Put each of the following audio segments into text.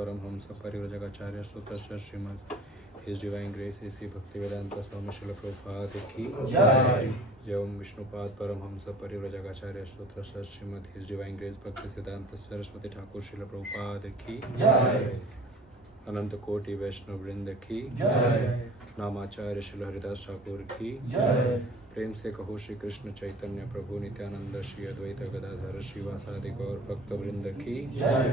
परमहंस परिव्राजकाचार्य स्तोत्र Shrimad His Divine Grace A.C. Bhaktivedanta Swami Srila Prabhupada की जय। जय ओम विष्णुपाद परमहंस परिव्राजकाचार्य स्तोत्र श्रीमद His Divine Grace भक्ति सिद्धांत सरस्वती ठाकुर श्रील प्रभुपाद की जय। अनंत कोटि वैष्णव वृंद की जय। नामाचार्य श्री हरिदास ठाकुर की जय। प्रेम से कहो श्री कृष्ण चैतन्य प्रभु नित्यानंद श्री अद्वैत गदाधर श्रीवासादि गौर भक्त वृंद की जय।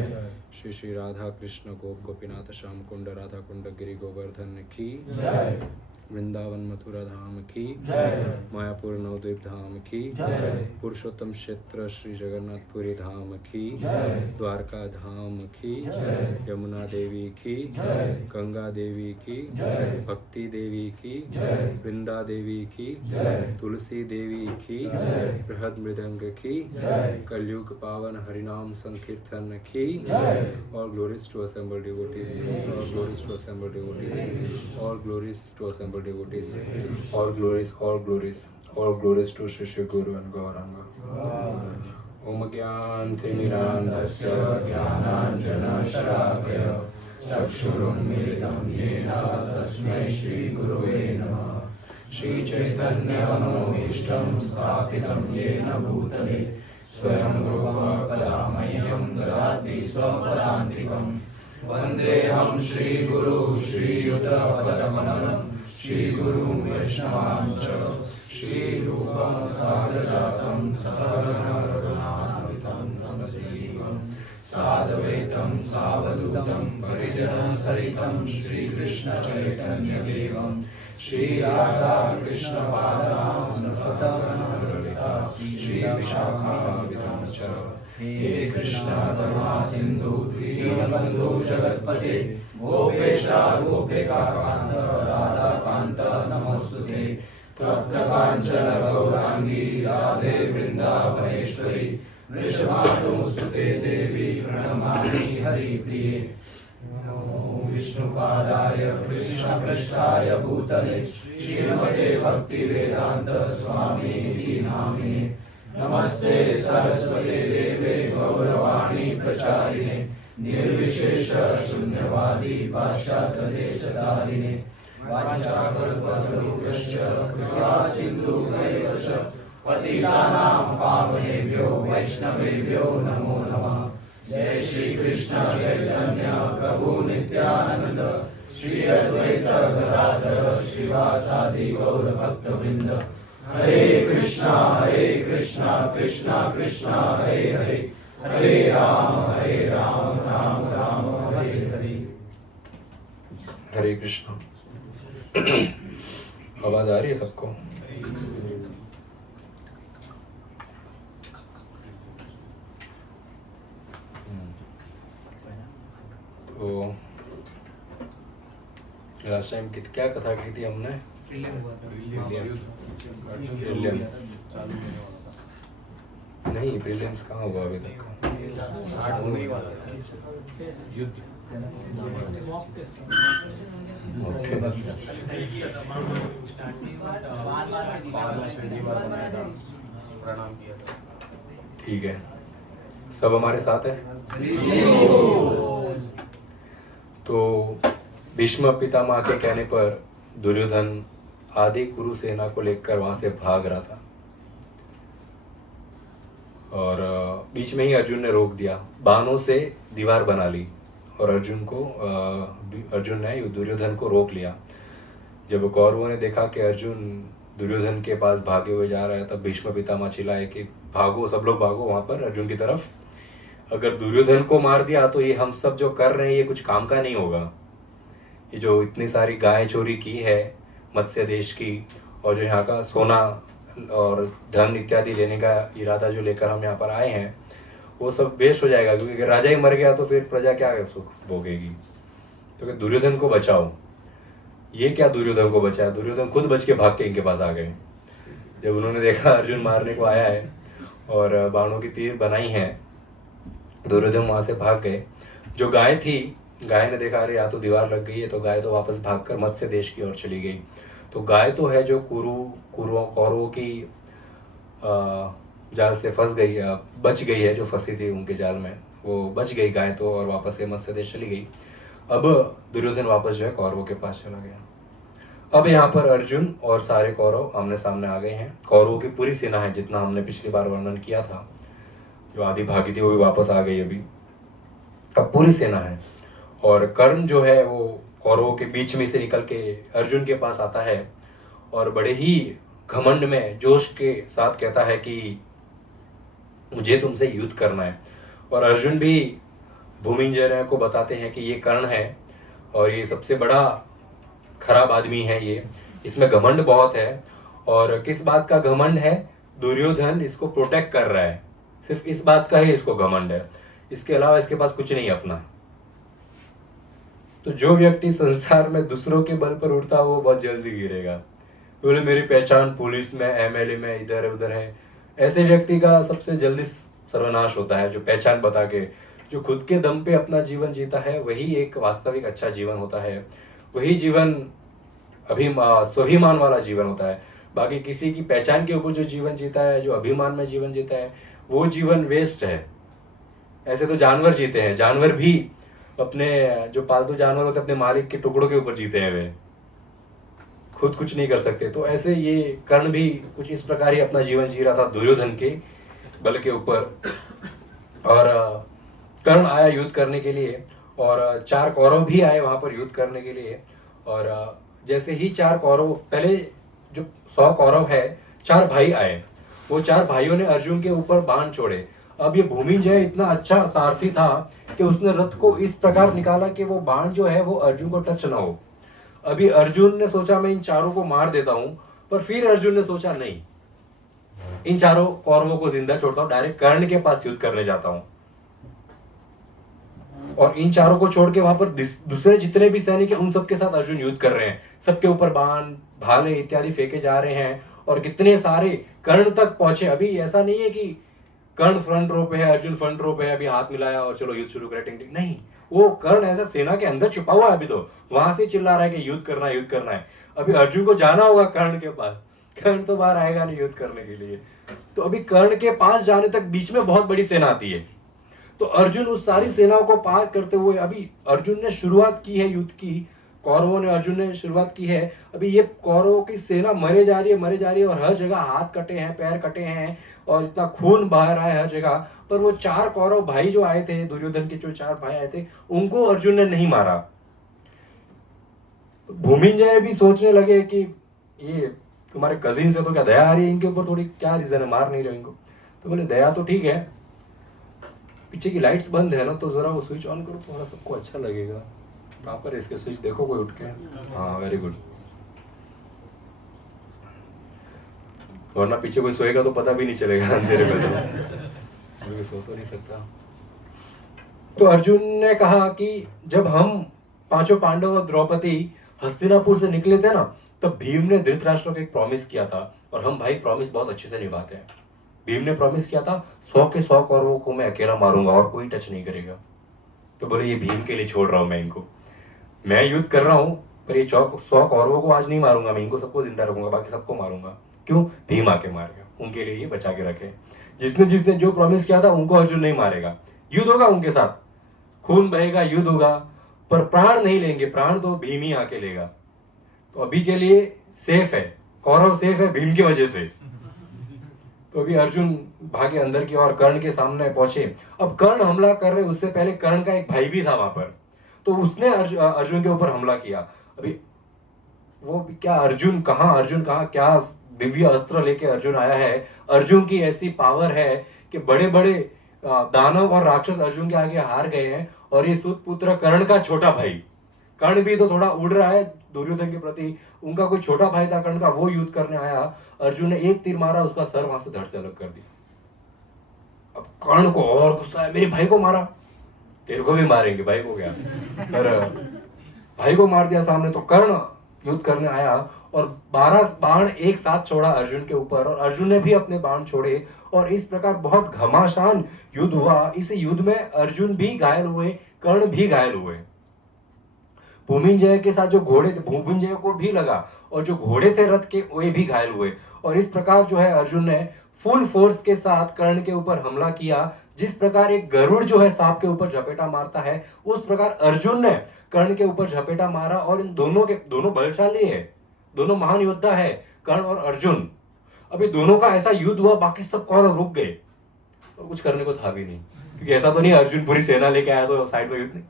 श्री श्री राधा कृष्ण गोप गोपीनाथ श्याम कुंड राधा कुंड गिरि गोवर्धन की जय। वृंदावन मथुरा धाम की जय। मायापुर नवद्वीप धाम की जय। पुरुषोत्तम क्षेत्र श्री जगन्नाथपुरी धाम की जय। द्वारका धाम की जय। यमुना देवी की जय। गंगा देवी की जय। भक्ति देवी की जय। वृंदा देवी की जय। तुलसी देवी की जय। बृहद मृदंग की जय। कलयुग पावन हरिनाम संकीर्तन की जय। All glories to assembled devotees. All glories to assembled devotees. All glories to assembled devotees. All glories, all glories, all glories to Shri Shri Guru and Gauranga. Om Gyan Timirantasya Gyananjana Shalakaya Chakshurum Militam Yena Tasmai Shri Guruve Namah. Shri Chaitanya Manoishtam Sthapitam Yena Bhutale Swayam Rupa Padamayam Dadati Swapadantikam Vandeham Shri Guru Shri Yuta Padakamalam Shri Guru Vaishnavanscha Shri Rupam Sagrajatam Sahagana Raghunathavitam Tamasivam Sadavaitam Savadutam Parijana Saritam Shri Krishna Chaitanya Devam Shri Radha Krishna Padam Sahagana Lalita Shri Vishakha Vitamcha He Krishna Karma Sindhu Deenabandhu Jagatpate Gopesha Gopika Kanta Radha Kanta Namostute Tapta Kanchana Gaurangi Radhe Vrindavaneshwari Vrishabhanu Sute Devi Pranamami Hari Priye Namo Vishnupadaya Krishna Prasthaya Bhutale Shrimate Bhakti Vedanta Swami Iti Namine Namaste Saraswate Deve Gauravani Pracharine Nirvishesha Shunyavadi Pashyata Deshatarine Vachakalpatarupasya Kripa Sindhu Kaivacha Patitanam Pavanebhyo Vaishnavebhyo Namo Namah Jai Shri Krishna Chaitanya Prabhu Nityananda Shri Advaita Gadadhara Srivasadi Gaura Bhakta Vrinda Hare Krishna Krishna Krishna Hare Hare Hare Ram Ram Ram Hare Hare हरे कृष्ण। आवाज आ रही है सबको? तो last time क्या कथा की थी हमने? नहीं, प्रीलिम्स कहाँ हुआ अभी तक? ठीक है, सब हमारे साथ है। तो भीष्म पितामह के कहने पर दुर्योधन आदि कुरु सेना को लेकर वहां से भाग रहा था। और बीच में ही अर्जुन ने रोक दिया, बाणों से दीवार बना ली और अर्जुन ने दुर्योधन को रोक लिया। जब कौरवों ने देखा कि अर्जुन दुर्योधन के पास भागे हुए जा रहा है, तब भीष्म पितामह चिल्लाए कि भागो, सब लोग भागो वहां पर अर्जुन की तरफ। अगर दुर्योधन को मार दिया तो ये हम सब जो कर रहे हैं ये कुछ काम का नहीं होगा। ये जो इतनी सारी गाय चोरी की है मत्स्य देश की, और जो यहाँ का सोना और धन इत्यादि लेने का इरादा जो लेकर हम यहाँ पर आए हैं, वो सब वेस्ट हो जाएगा, क्योंकि अगर राजा ही मर गया तो फिर प्रजा क्या सुख भोगेगी। तो दुर्योधन को बचाओ। ये क्या दुर्योधन को बचाया, दुर्योधन खुद बच के भाग के इनके पास आ गए। जब उन्होंने देखा अर्जुन मारने को आया है और बाणों की तीर बनाई है, दुर्योधन वहां से भाग गए। जो गाय थी, गाय ने देखा अरे यहाँ तो दीवार लग गई है, तो गाय तो वापस भागकर मत्स्य देश की ओर चली गई। तो गाय तो है जो कौरवों की जाल से फंस गई, बच गई है, जो फंसी थी उनके जाल में, वो बच गई गाय तो, और वापस से मत्स्य देश चली गई। अब दुर्योधन वापस जो है कौरवों के पास चला गया। अब यहाँ पर अर्जुन और सारे कौरव आमने सामने आ गए हैं। कौरवों की पूरी सेना है, जितना हमने पिछली बार वर्णन किया था। जो आधी भागी थी वो भी वापस आ गई अभी। अब पूरी सेना है, और कर्ण जो है वो कौरवों के बीच में से निकल के अर्जुन के पास आता है और बड़े ही घमंड में जोश के साथ कहता है कि मुझे तुमसे युद्ध करना है। और अर्जुन भी भूमिंजय को बताते हैं कि ये कर्ण है और ये सबसे बड़ा खराब आदमी है, ये इसमें घमंड बहुत है। और किस बात का घमंड है, दुर्योधन इसको प्रोटेक्ट कर रहा है, सिर्फ इस बात का ही इसको घमंड है, इसके अलावा इसके पास कुछ नहीं अपना। तो जो व्यक्ति संसार में दूसरों के बल पर उठता है वो बहुत जल्दी गिरेगा। बोले मेरी पहचान पुलिस में, एमएलए में, इधर उधर है, ऐसे व्यक्ति का सबसे जल्दी सर्वनाश होता है। जो पहचान बता के, जो खुद के दम पे अपना जीवन जीता है, वही एक वास्तविक अच्छा जीवन होता है, वही जीवन स्वाभिमान वाला जीवन होता है। बाकी किसी की पहचान के ऊपर जो जीवन जीता है, जो अभिमान में जीवन जीता है, वो जीवन वेस्ट है। ऐसे तो जानवर जीते हैं, जानवर भी अपने जो पालतू जानवर होते हैं अपने मालिक के टुकड़ों के ऊपर जीते हैं, वे खुद कुछ नहीं कर सकते। तो ऐसे ये कर्ण भी कुछ इस प्रकार ही अपना जीवन जी रहा था दुर्योधन के बल के ऊपर। और कर्ण आया युद्ध करने के लिए, और 4 कौरव भी आए वहां पर युद्ध करने के लिए। और जैसे ही 4 कौरव, पहले जो 100 कौरव है, 4 भाई आए, वो 4 भाइयों ने अर्जुन के ऊपर बाण छोड़े। अब ये भूमिंजय इतना अच्छा सारथी था कि उसने रथ को इस प्रकार निकाला कि वो बाण जो है वो अर्जुन को टच ना हो। अभी अर्जुन ने सोचा मैं इन चारों को मार देता हूं, पर फिर अर्जुन ने सोचा नहीं, इन चारों कौरवों को जिंदा छोड़ता हूं, डायरेक्ट कर्ण के पास युद्ध करने जाता हूं। और इन चारों को छोड़ के वहां पर दूसरे जितने भी सैनिक हैं उन सबके साथ अर्जुन युद्ध कर रहे हैं। सबके ऊपर बाण, भाले इत्यादि फेंके जा रहे हैं, और कितने सारे कर्ण तक पहुंचे। अभी ऐसा नहीं है कि कर्ण फ्रंट रो पे है, अर्जुन फ्रंट रो पे है, अभी हाथ मिलाया और चलो युद्ध शुरू करें, टिंग टिंग, नहीं, वो कर्ण ऐसा सेना के अंदर छुपा हुआ है। अभी तो वहां से चिल्ला रहा है कि युद्ध करना है, युद्ध करना है। अभी अर्जुन को जाना होगा कर्ण के पास, कर्ण तो बाहर आएगा नहीं युद्ध करने के लिए। तो अभी कर्ण के पास जाने तक बीच में बहुत बड़ी सेना आती है। तो अर्जुन उस सारी सेनाओं को पार करते हुए, अभी अर्जुन ने शुरुआत की है युद्ध की, कौरवों ने, अर्जुन ने शुरुआत की है। अभी ये कौरवों की सेना मरे जा रही है, और हर जगह हाथ कटे हैं, पैर कटे हैं, और इतना खून बह रहा है हर जगह। पर वो 4 कौरव भाई जो आए थे, दुर्योधन के जो 4 भाई आए थे, उनको अर्जुन ने नहीं मारा। भूमिंजय भी सोचने लगे कि ये तुम्हारे कजिन से तो क्या दया आ रही है इनके ऊपर, थोड़ी क्या रीजन है, मार नहीं रहे इनको। तो बोले दया तो ठीक है, पीछे की लाइट्स बंद है ना, तो जरा वो स्विच ऑन करो, थोड़ा सबको अच्छा लगेगा। कहाँ पर इसके स्विच देखो, कोई उठ के, हाँ वेरी गुड, वरना पीछे कोई सोएगा तो पता भी नहीं चलेगा अंधेरे में, तो सो तो नहीं सकता। तो अर्जुन ने कहा कि जब हम 5 पांडव और द्रौपदी हस्तिनापुर से निकले थे ना, तब भीम ने धृतराष्ट्र को एक प्रॉमिस किया था, और हम भाई प्रॉमिस बहुत अच्छे से निभाते हैं। भीम ने प्रॉमिस किया था 100 के 100 कौरवों को मैं अकेला मारूंगा और कोई टच नहीं करेगा। तो बोले ये भीम के लिए छोड़ रहा हूं मैं इनको, मैं युद्ध कर रहा हूं, पर ये 100 कौरवों को आज नहीं मारूंगा मैं, इनको सबको जिंदा रखूंगा, बाकी सबको मारूंगा। क्यों? भीम आके मार गया, उनके लिए ये बचा के रखे। जिसने जिसने जो प्रॉमिस किया था उनको अर्जुन नहीं मारेगा, युद्ध होगा उनके साथ, खून बहेगा, युद्ध होगा, पर प्राण नहीं लेंगे, प्राण तो भीम ही आके लेगा। तो अभी के लिए सेफ है, कौरव सेफ है भीम की वजह से। तो अभी अर्जुन भागे अंदर की ओर, कर्ण के सामने पहुंचे। अब कर्ण हमला कर रहे, उससे पहले कर्ण का एक भाई भी था वहां पर, तो उसने अर्जुन के ऊपर हमला किया। अभी वो क्या अर्जुन कहाँ क्या दिव्य अस्त्र लेके अर्जुन आया है। अर्जुन की ऐसी पावर है कि बड़े बड़े दानव और राक्षस अर्जुन के आगे हार गए हैं, और ये सूत पुत्र कर्ण का छोटा भाई, कर्ण भी तो थोड़ा उड़ रहा है दुर्योधन के प्रति, उनका कोई छोटा भाई था कर्ण का, वो युद्ध करने आया। अर्जुन ने एक तीर मारा, उसका सर वहां से धड़ से अलग कर दिया। अब कर्ण को और गुस्सा है, मेरे भाई को मारा, तेरे को भी मारेंगे, भाई को क्या, पर भाई को मार दिया सामने। तो कर्ण युद्ध करने आया और 12 बाण एक साथ छोड़ा अर्जुन के ऊपर, और अर्जुन ने भी अपने बाण छोड़े, और इस प्रकार बहुत घमासान युद्ध हुआ। इस युद्ध में अर्जुन भी घायल हुए, कर्ण भी घायल हुए। भूमिंजय के साथ जो घोड़े थे, भूमिंजय को भी लगा, और जो घोड़े थे रथ के वे भी घायल हुए। और इस प्रकार जो है अर्जुन ने फुल फोर्स के साथ कर्ण के ऊपर हमला किया। जिस प्रकार एक गरुड़ जो है सांप के ऊपर झपेटा मारता है, उस प्रकार अर्जुन ने कर्ण के ऊपर झपेटा मारा। और इन दोनों बलशाली है, दोनों महान योद्धा है, कर्ण और अर्जुन। अभी दोनों का ऐसा युद्ध हुआ, बाकी सब कौरव रुक गए, और कुछ करने को था भी नहीं, क्योंकि ऐसा तो नहीं अर्जुन पूरी सेना लेके आया तो साइड में युद्ध नहीं।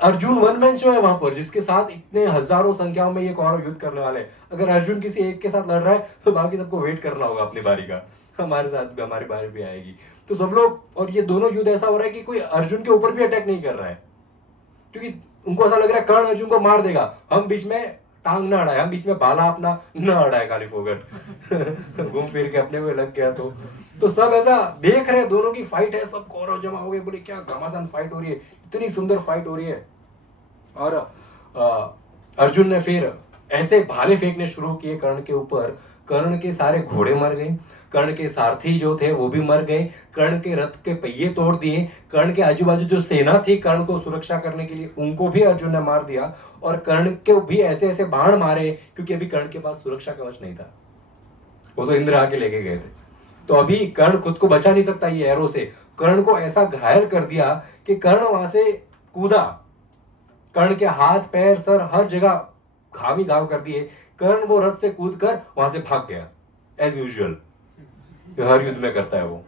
अर्जुन वन मैन शो है वहां पर, जिसके साथ इतने हजारों संख्याओं में ये कौरव युद्ध करने वाले। अगर अर्जुन किसी एक के साथ लड़ रहा है तो बाकी सबको वेट करना होगा अपनी बारी का, हमारे साथ भी हमारी बारी भी आएगी। तो सब लोग, और ये दोनों युद्ध ऐसा हो रहा है कि कोई अर्जुन के ऊपर भी अटैक नहीं कर रहा है, क्योंकि उनको ऐसा लग रहा है कर्ण अर्जुन को मार देगा, हम बीच में टांग ना अड़ाए, हम बीच में बाला अपना न अड़ाए खाली फोगट घूम फिर के अपने को लग गया। तो सब ऐसा देख रहे हैं, दोनों की फाइट है, सब कौरव जमा हो गए, बोले क्या घमासान फाइट हो रही है, इतनी सुंदर फाइट हो रही है। और अर्जुन ने फिर ऐसे भाले फेंकने शुरू किए कर्ण के ऊपर, कर्ण के सारे घोड़े मर गए, कर्ण के सारथी जो थे वो भी मर गए, कर्ण के रथ के पहिए तोड़ दिए, कर्ण के आजू बाजू जो सेना थी कर्ण को सुरक्षा करने के लिए, उनको भी अर्जुन ने मार दिया। और कर्ण के भी ऐसे ऐसे बाण मारे, क्योंकि अभी कर्ण के पास सुरक्षा कवच नहीं था, वो तो इंद्र आके लेके गए थे। तो अभी कर्ण खुद को बचा नहीं सकता ये एरो से, कर्ण को ऐसा घायल कर दिया कि कर्ण वहां से कूदा, कर्ण के हाथ पैर सर हर जगह घाव ही घाव कर दिए। कर्ण वो रथ से कूद कर वहां से भाग गया, एज यूजुअल हर युद्ध में करता है वो।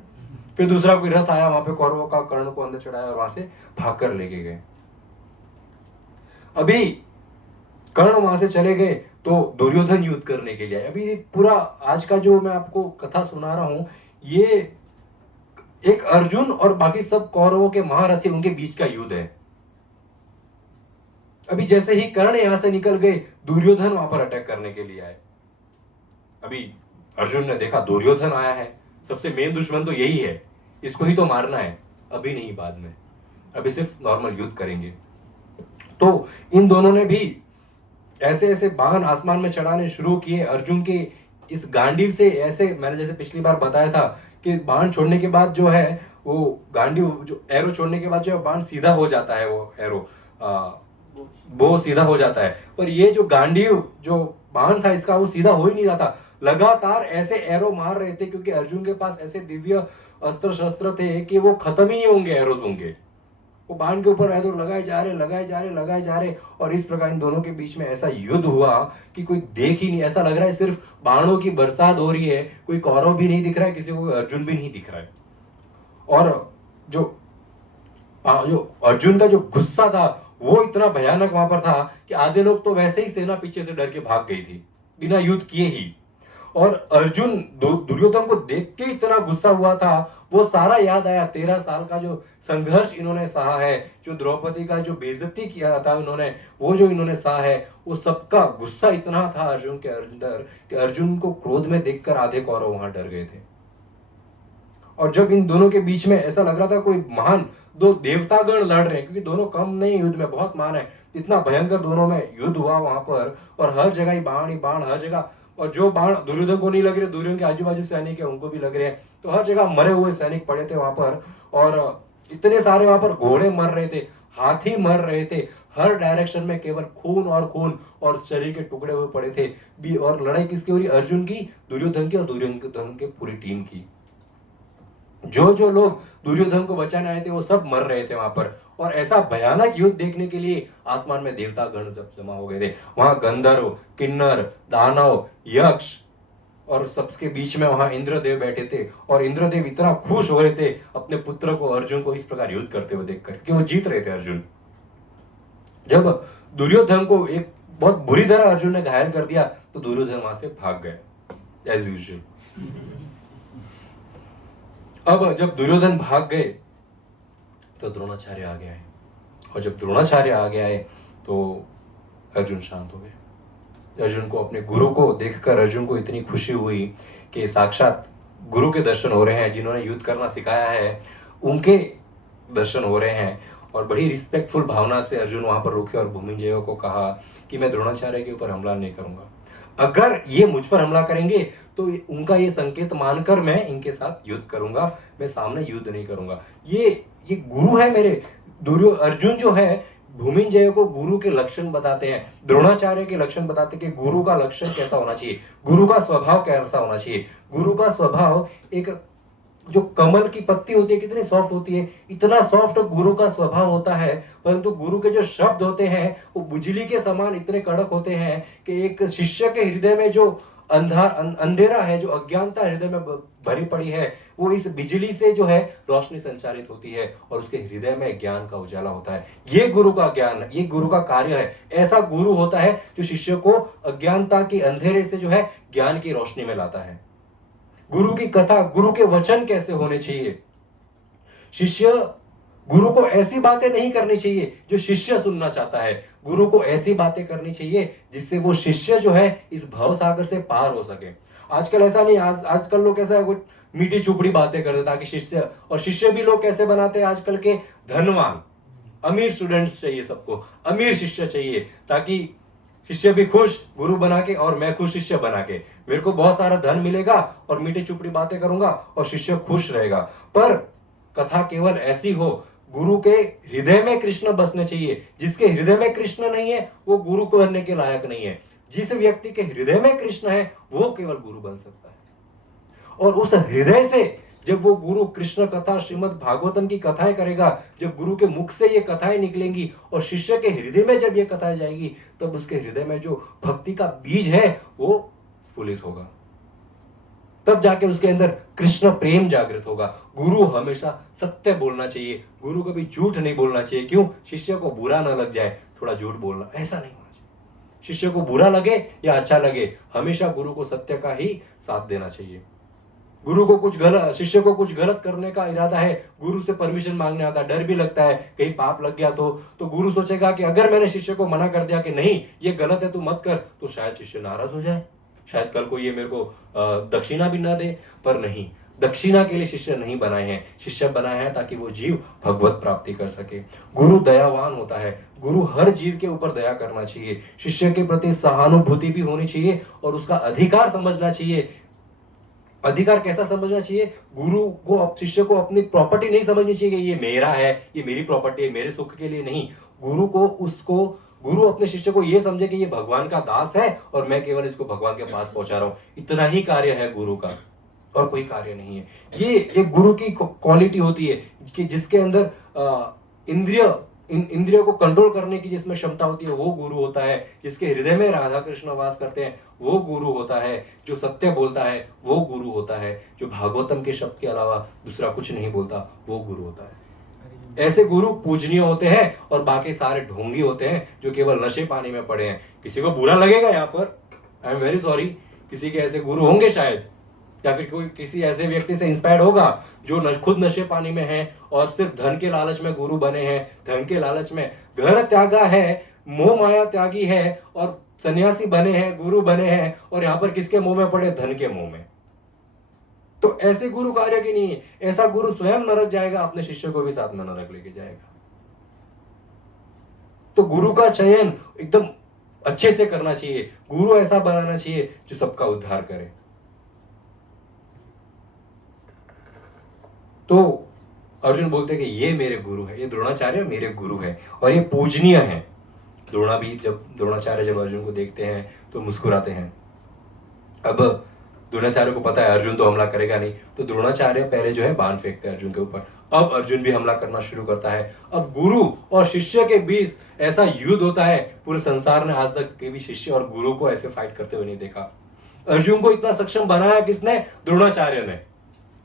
फिर दूसरा कोई रथ आया वहां पे कौरवों का, कर्ण को अंदर चढ़ाया और वहां से भाग कर लेके गए। अभी कर्ण वहां से चले गए तो दुर्योधन युद्ध करने के लिए। अभी पूरा आज का जो मैं आपको कथा सुना रहा हूं, ये एक अर्जुन और बाकी सब कौरवों के महारथी उनके बीच का युद्ध है। अभी जैसे ही कर्ण यहां से निकल गए, दुर्योधन वहां पर अटैक करने के लिए आए। अभी अर्जुन ने देखा दुर्योधन आया है, सबसे मेन दुश्मन तो यही है, इसको ही तो मारना है, अभी नहीं बाद में, अभी सिर्फ नॉर्मल युद्ध करेंगे। तो इन दोनों ने भी ऐसे ऐसे बाण आसमान में चढ़ाने शुरू किए। अर्जुन के इस गांडीव से ऐसे, मैंने जैसे पिछली बार बताया था कि बाण छोड़ने के बाद जो है वो गांडीव, जो एरो छोड़ने के बाद जो बाण सीधा हो जाता है, वो एरो वो सीधा हो जाता है। पर ये जो गांडीव जो बाण था इसका, वो सीधा हो ही नहीं रहा था, लगातार ऐसे एरो मार रहे थे, क्योंकि अर्जुन के पास ऐसे दिव्य अस्त्र शस्त्र थे कि वो खत्म ही नहीं होंगे, एरोज होंगे। वो बाण के ऊपर एरो लगाए जा रहे। और इस प्रकार इन दोनों के बीच में ऐसा युद्ध हुआ कि कोई देख ही नहीं, ऐसा लग रहा है सिर्फ बाणों की बरसात हो रही है, कोई कौरव भी नहीं दिख रहा है, किसी को अर्जुन भी नहीं दिख रहा है। और जो अर्जुन का जो गुस्सा था वो इतना भयानक वहां पर था कि आधे लोग तो वैसे ही सेना पीछे से डर के भाग गई थी बिना युद्ध किए ही। और अर्जुन दुर्योधन को देख के इतना गुस्सा हुआ था, वो सारा याद आया, 13 साल का जो संघर्ष इन्होंने सहा है, जो द्रौपदी का जो बेइज्जती किया था इन्होंने, वो जो इन्होंने सहा है, वो सबका गुस्सा इतना था अर्जुन के अंदर कि अर्जुन को क्रोध में देखकर आधे कौरव वहां डर गए थे। और जब इन दोनों के बीच में ऐसा लग रहा था कोई महान दो देवतागण लड़ रहे हैं, क्योंकि दोनों कम नहीं युद्ध में, बहुत महान है, इतना भयंकर दोनों में युद्ध हुआ वहां पर। और हर जगह ही बाण हर जगह, और जो बाण दुर्योधन को नहीं लग रहे, दुर्योधन के आजू बाजू सैनिक है उनको भी लग रहे हैं, तो हर जगह मरे हुए सैनिक पड़े थे वहां पर। और इतने सारे वहां पर घोड़े मर रहे थे, हाथी मर रहे थे, हर डायरेक्शन में केवल खून और खून और शरीर के टुकड़े हुए पड़े थे। और लड़ाई किसकी हो रही? अर्जुन की, दुर्योधन की, और दुर्योधन की पूरी टीम की। जो जो लोग दुर्योधन को बचाने आए थे वो सब मर रहे थे वहां पर। और ऐसा भयानक युद्ध देखने के लिए आसमान में देवता गण जब जमा हो गए थे, वहां गंधर्व, किन्नर, दानव, यक्ष और सबके बीच में वहां इंद्रदेव बैठे थे, और इंद्रदेव इतना खुश हो रहे थे अपने पुत्र को, अर्जुन को इस प्रकार युद्ध करते हुए देखकर कि वो जीत रहे थे अर्जुन। जब दुर्योधन को एक बहुत बुरी तरह अर्जुन ने घायल कर दिया तो दुर्योधन वहां से भाग गए एज यूजुअल। अब जब दुर्योधन भाग गए तो द्रोणाचार्य आगे आए, और जब द्रोणाचार्य आगे आए तो अर्जुन शांत हो गए। अर्जुन को, अपने गुरु को देखकर अर्जुन को इतनी खुशी हुई कि साक्षात गुरु के दर्शन हो रहे हैं, जिन्होंने युद्ध करना सिखाया है उनके दर्शन हो रहे हैं। और बड़ी रिस्पेक्टफुल भावना से अर्जुन वहां पर रुके और भूमिंजय को कहा कि मैं द्रोणाचार्य के ऊपर हमला नहीं करूंगा, अगर ये मुझ पर हमला करेंगे तो उनका ये संकेत मानकर मैं इनके साथ युद्ध करूंगा, मैं सामने युद्ध नहीं करूंगा। ये गुरु है मेरे। अर्जुन जो है भूमिंजय को गुरु के लक्षण बताते हैं, द्रोणाचार्य के लक्षण बताते हैं कि गुरु का लक्षण कैसा होना चाहिए, गुरु का स्वभाव कैसा होना चाहिए। गुरु का स्वभाव, एक जो कमल की पत्ती होती है कितनी सॉफ्ट होती है, इतना सॉफ्ट गुरु का स्वभाव होता है, परंतु गुरु के जो शब्द होते हैं वो बिजली के समान इतने कड़क होते हैं कि एक शिष्य के हृदय में जो अंधेरा है, जो अज्ञानता हृदय में भरी पड़ी है, वो इस बिजली से जो है रोशनी संचारित होती है और उसके हृदय में ज्ञान का उजाला होता है। ये गुरु का ज्ञान, ये गुरु का कार्य है। ऐसा गुरु होता है जो शिष्य को अज्ञानता के अंधेरे से जो है ज्ञान की रोशनी में लाता है। गुरु की कथा, गुरु के वचन कैसे होने चाहिए। शिष्य, गुरु को ऐसी बातें नहीं करनी चाहिए जो शिष्य सुनना चाहता है, गुरु को ऐसी बातें करनी चाहिए जिससे वो शिष्य जो है इस भव सागर से पार हो सके। आजकल ऐसा नहीं, आजकल लोग कैसा है, कुछ मीठी चुपड़ी बातें करते ताकि शिष्य, और शिष्य भी लोग कैसे बनाते हैं आजकल के, धनवान अमीर स्टूडेंट्स चाहिए, सबको अमीर शिष्य चाहिए ताकि शिष्य भी खुश गुरु बना के और मैं खुश शिष्य बना के, मेरे को बहुत सारा धन मिलेगा और मीठी चुपड़ी बातें करूंगा और शिष्य खुश रहेगा। पर कथा केवल ऐसी हो, गुरु के हृदय में कृष्ण बसने चाहिए। जिसके हृदय में कृष्ण नहीं है वो गुरु को बनने के लायक नहीं है। जिस व्यक्ति के हृदय में कृष्ण है वो केवल गुरु बन सकता है। और उस हृदय से जब वो गुरु कृष्ण कथा, श्रीमद् भागवतम की कथाएं करेगा, जब गुरु के मुख से ये कथाएं निकलेंगी और शिष्य के हृदय में जब ये कथाएं जाएगी, तब उसके हृदय में जो भक्ति का बीज है वो स्फुलित होगा। तब जाके उसके अंदर कृष्ण प्रेम जागृत होगा। गुरु हमेशा सत्य बोलना चाहिए, गुरु कभी झूठ नहीं बोलना चाहिए। क्यों? शिष्य को बुरा ना लग जाए, थोड़ा झूठ बोलना, ऐसा नहीं होना चाहिए। शिष्य को बुरा लगे या अच्छा लगे, हमेशा गुरु को सत्य का ही साथ देना चाहिए। गुरु को कुछ गलत, शिष्य को कुछ गलत करने का इरादा है, गुरु से परमिशन मांगने आता है, डर भी लगता है कहीं पाप लग गया तो गुरु सोचेगा कि अगर मैंने शिष्य को मना कर दिया कि नहीं ये गलत है तू मत कर, तो शायद शिष्य नाराज हो जाए, शायद कल को ये मेरे को दक्षिणा भी ना दे। पर नहीं, दक्षिणा के लिए शिष्य नहीं बनाए हैं, शिष्य बनाए हैं ताकि वो जीव भगवत प्राप्ति कर सके। गुरु दयावान होता है, गुरु हर जीव के ऊपर दया करना चाहिए, शिष्य के प्रति सहानुभूति भी होनी चाहिए और उसका अधिकार समझना चाहिए। अधिकार कैसा समझना चाहिए? गुरु को, शिष्य को अपनी प्रॉपर्टी नहीं समझनी चाहिए कि ये मेरा है, ये मेरी प्रॉपर्टी है, मेरे सुख के लिए नहीं। गुरु अपने शिष्य को ये समझे कि ये भगवान का दास है और मैं केवल इसको भगवान के पास पहुंचा रहा हूं। इतना ही कार्य है गुरु का और कोई कार्य नहीं है। ये एक गुरु की क्वालिटी होती है कि जिसके अंदर इंद्रियों को कंट्रोल करने की जिसमें क्षमता होती है वो गुरु होता है। जिसके हृदय में राधा कृष्ण वास करते हैं वो गुरु होता है। जो सत्य बोलता है वो गुरु होता है। जो भागवतम के शब्द के अलावा दूसरा कुछ नहीं बोलता वो गुरु होता है। ऐसे गुरु पूजनीय होते हैं और बाकी सारे ढोंगी होते हैं जो केवल नशे पानी में पड़े हैं। किसी को बुरा लगेगा यहाँ पर, आई एम वेरी सॉरी, किसी के ऐसे गुरु होंगे शायद, या फिर कोई किसी ऐसे व्यक्ति से इंस्पायर्ड होगा जो खुद नशे पानी में है और सिर्फ धन के लालच में गुरु बने हैं। धन के लालच में घर त्यागा है, मोह माया त्यागी है और सन्यासी बने हैं, गुरु बने हैं, और यहाँ पर किसके मुंह में पड़े? धन के मुंह में। तो ऐसे गुरु कार्य की नहीं है। ऐसा गुरु स्वयं नरक जाएगा, अपने शिष्य को भी साथ में नरक लेके जाएगा। तो गुरु का चयन एकदम अच्छे से करना चाहिए। गुरु ऐसा बनाना चाहिए जो सबका उद्धार करे। तो अर्जुन बोलते कि ये मेरे गुरु है, ये द्रोणाचार्य मेरे गुरु है और ये पूजनीय है। द्रोणाचार्य जब अर्जुन को देखते हैं तो मुस्कुराते हैं। अब द्रोणाचार्य को पता है अर्जुन तो हमला करेगा नहीं, तो द्रोणाचार्य पहले जो है बाण फेंकते हैं अर्जुन के ऊपर। अब अर्जुन भी हमला करना शुरू करता है। अब गुरु और शिष्य के बीच ऐसा युद्ध होता है, पूरे संसार ने आज तक कभी शिष्य और गुरु को ऐसे फाइट करते हुए नहीं देखा। अर्जुन को इतना सक्षम बनाया किसने? द्रोणाचार्य ने।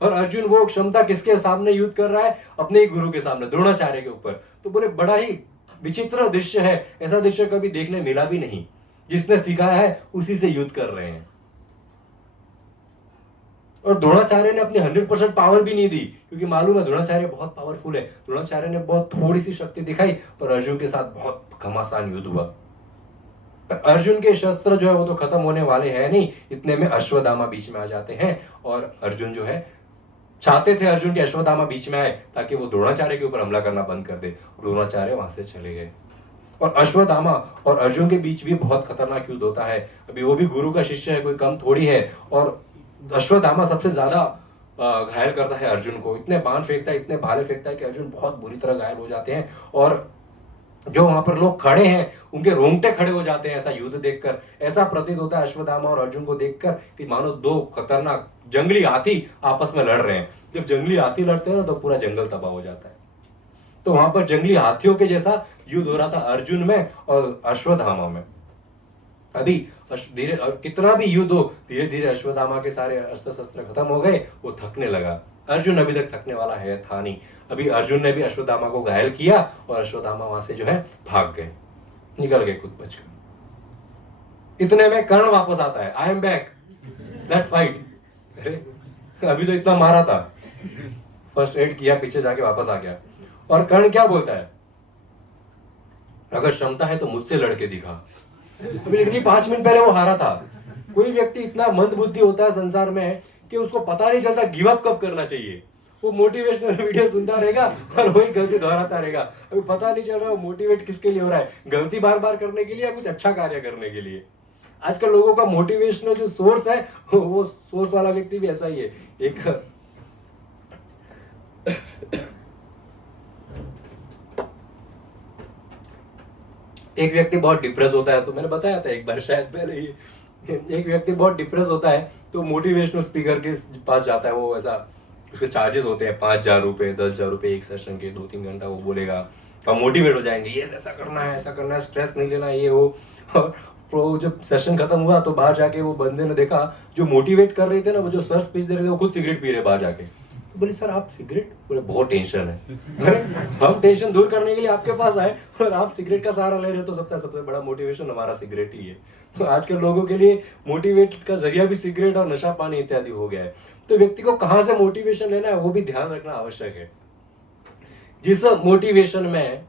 और अर्जुन वो क्षमता किसके सामने युद्ध कर रहा है? अपने ही गुरु के सामने, द्रोणाचार्य के ऊपर। तो बोले बड़ा ही विचित्र दृश्य है, ऐसा दृश्य कभी देखने मिला भी नहीं। जिसने सिखाया है उसी से युद्ध कर रहे हैं। और द्रोणाचार्य ने अपनी 100% पावर भी नहीं दी, क्योंकि मालूम है द्रोणाचार्य बहुत पावरफुल है। द्रोणाचार्य ने बहुत थोड़ी सी शक्ति दिखाई, पर अर्जुन के साथ बहुत घमासान युद्ध हुआ। पर अर्जुन के शस्त्र जो है वो तो खत्म होने वाले हैं नहीं, इतने में अश्वत्थामा बीच में आ जाते हैं। और अर्जुन जो है चाहते थे अर्जुन के अश्वत्थामा बीच में आए ताकि वो द्रोणाचार्य के ऊपर हमला करना बंद कर दे। द्रोणाचार्य वहां से चले गए। और अश्वत्थामा और अर्जुन के बीच भी बहुत खतरनाक युद्ध होता है। अभी वो भी गुरु का शिष्य है, कोई कम थोड़ी है। और अश्वत्थामा सबसे ज्यादा घायल करता है अर्जुन को। इतने बाण फेंकता है, इतने भाले फेंकता है कि अर्जुन बहुत बुरी तरह घायल हो जाते हैं। और जो वहां पर लोग खड़े हैं उनके रोंगटे खड़े हो जाते हैं ऐसा युद्ध देखकर। ऐसा प्रतीत होता है अश्वत्थामा और अर्जुन को देखकर कि मानो दो खतरनाक जंगली हाथी आपस में लड़ रहे हैं। जब जंगली हाथी लड़ते हैं ना तो पूरा जंगल तबाह हो जाता है। तो वहां पर जंगली हाथियों के जैसा युद्ध हो रहा था अर्जुन में और अश्वत्थामा में। अभी धीरे कितना भी युद्ध हो, धीरे धीरे अश्वत्थामा के सारे अस्त्र शस्त्र खत्म हो गए, वो थकने लगा। अर्जुन अभी तक थकने वाला है था नहीं। अभी अर्जुन ने भी अश्वत्थामा को घायल किया और अश्वत्थामा वहां से जो है भाग गए, निकल गए खुद बचकर। इतने में कर्ण वापस आता है, I am back, let's fight. अरे अभी तो इतना मारा था, फर्स्ट एड किया, पीछे जाके वापस आ गया। और कर्ण क्या बोलता है? अगर क्षमता है तो मुझसे लड़के दिखा। अभी लिटरली 5 मिनट पहले वो हारा था। कोई व्यक्ति इतना मंद बुद्धि होता है संसार में कि उसको पता नहीं चलता गिव अप कब करना चाहिए। वो मोटिवेशनल वीडियो सुनता रहेगा और वही गलती दोहराता रहेगा। अभी पता नहीं चल रहा वो मोटिवेट किसके लिए हो रहा है, गलती बार बार करने के लिए या कुछ अच्छा कार्य करने के लिए। आजकल लोगों का मोटिवेशनल जो सोर्स है वो सोर्स वाला व्यक्ति भी ऐसा ही है। एक व्यक्ति बहुत डिप्रेस होता है, तो मैंने बताया था एक बार शायद पहले ही, एक व्यक्ति बहुत डिप्रेस होता है तो मोटिवेशनल स्पीकर के पास जाता है। वो ऐसा उसके चार्जेस होते हैं 5,000 रुपए, 10,000 रुपए एक सेशन के, 2-3 घंटा वो बोलेगा, हम मोटिवेट हो जाएंगे, ये ऐसा करना है, ऐसा करना है, स्ट्रेस नहीं लेना, ये वो। और जब सेशन खत्म हुआ तो बाहर जाके वो बंदे ने देखा जो मोटिवेट कर रहे थे ना, वो जो सर स्पीच दे रहे थे, वो खुद सिगरेट पी रहे बाहर जाके। तो बोले सर आप सिगरेट? बोले बहुत टेंशन है। हम टेंशन दूर करने के लिए आपके पास आए और आप सिगरेट का सहारा ले रहे हो, तो सबसे बड़ा मोटिवेशन हमारा सिगरेट ही है। तो आजकल लोगों के लिए मोटिवेट का जरिया भी सिगरेट और नशा पानी इत्यादि हो गया है। तो व्यक्ति को कहां से मोटिवेशन लेना है वो भी ध्यान रखना आवश्यक है। जिस मोटिवेशन में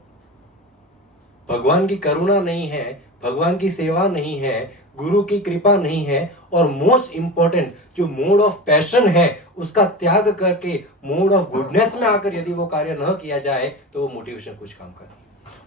भगवान की करुणा नहीं है, भगवान की सेवा नहीं है, गुरु की कृपा नहीं है, और मोस्ट इंपॉर्टेंट जो मोड ऑफ पैशन है उसका त्याग करके मोड ऑफ गुडनेस में आकर यदि वो कार्य न किया जाए तो वो मोटिवेशन कुछ काम का नहीं,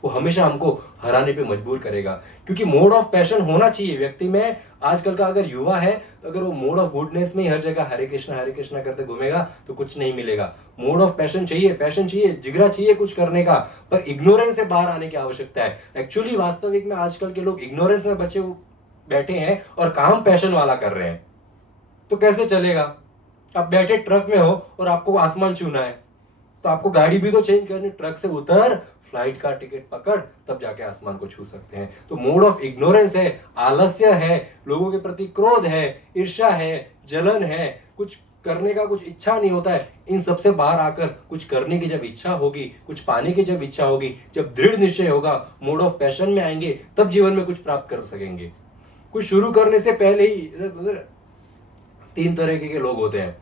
वो हमेशा हमको हराने पे मजबूर करेगा। क्योंकि मोड ऑफ पैशन होना चाहिए व्यक्ति में। आजकल का अगर युवा है तो अगर वो मोड ऑफ गुडनेस में ही हर जगह हरे कृष्णा करते घूमेगा तो कुछ नहीं मिलेगा। मोड ऑफ पैशन चाहिए, जिगरा चाहिए कुछ करने का, पर इग्नोरेंस से बाहर आने की आवश्यकता है। एक्चुअली वास्तविक में आजकल के लोग इग्नोरेंस में बचे बैठे हैं और काम पैशन वाला कर रहे हैं। तो कैसे चलेगा? आप बैठे ट्रक में हो और आपको आसमान छूना है तो आपको गाड़ी भी तो चेंज करनी, ट्रक से उतर, फ्लाइट का टिकट पकड़, तब जाके आसमान को छू सकते हैं। तो मोड ऑफ इग्नोरेंस है, आलस्य है, लोगों के प्रति क्रोध है, ईर्ष्या है, जलन है, कुछ करने का कुछ इच्छा नहीं होता है। इन सबसे बाहर आकर कुछ करने की जब इच्छा होगी, कुछ पाने की जब इच्छा होगी, जब दृढ़ निश्चय होगा, मोड ऑफ पैशन में आएंगे, तब जीवन में कुछ प्राप्त कर सकेंगे। कुछ शुरू करने से पहले ही 3 तरह के लोग होते हैं।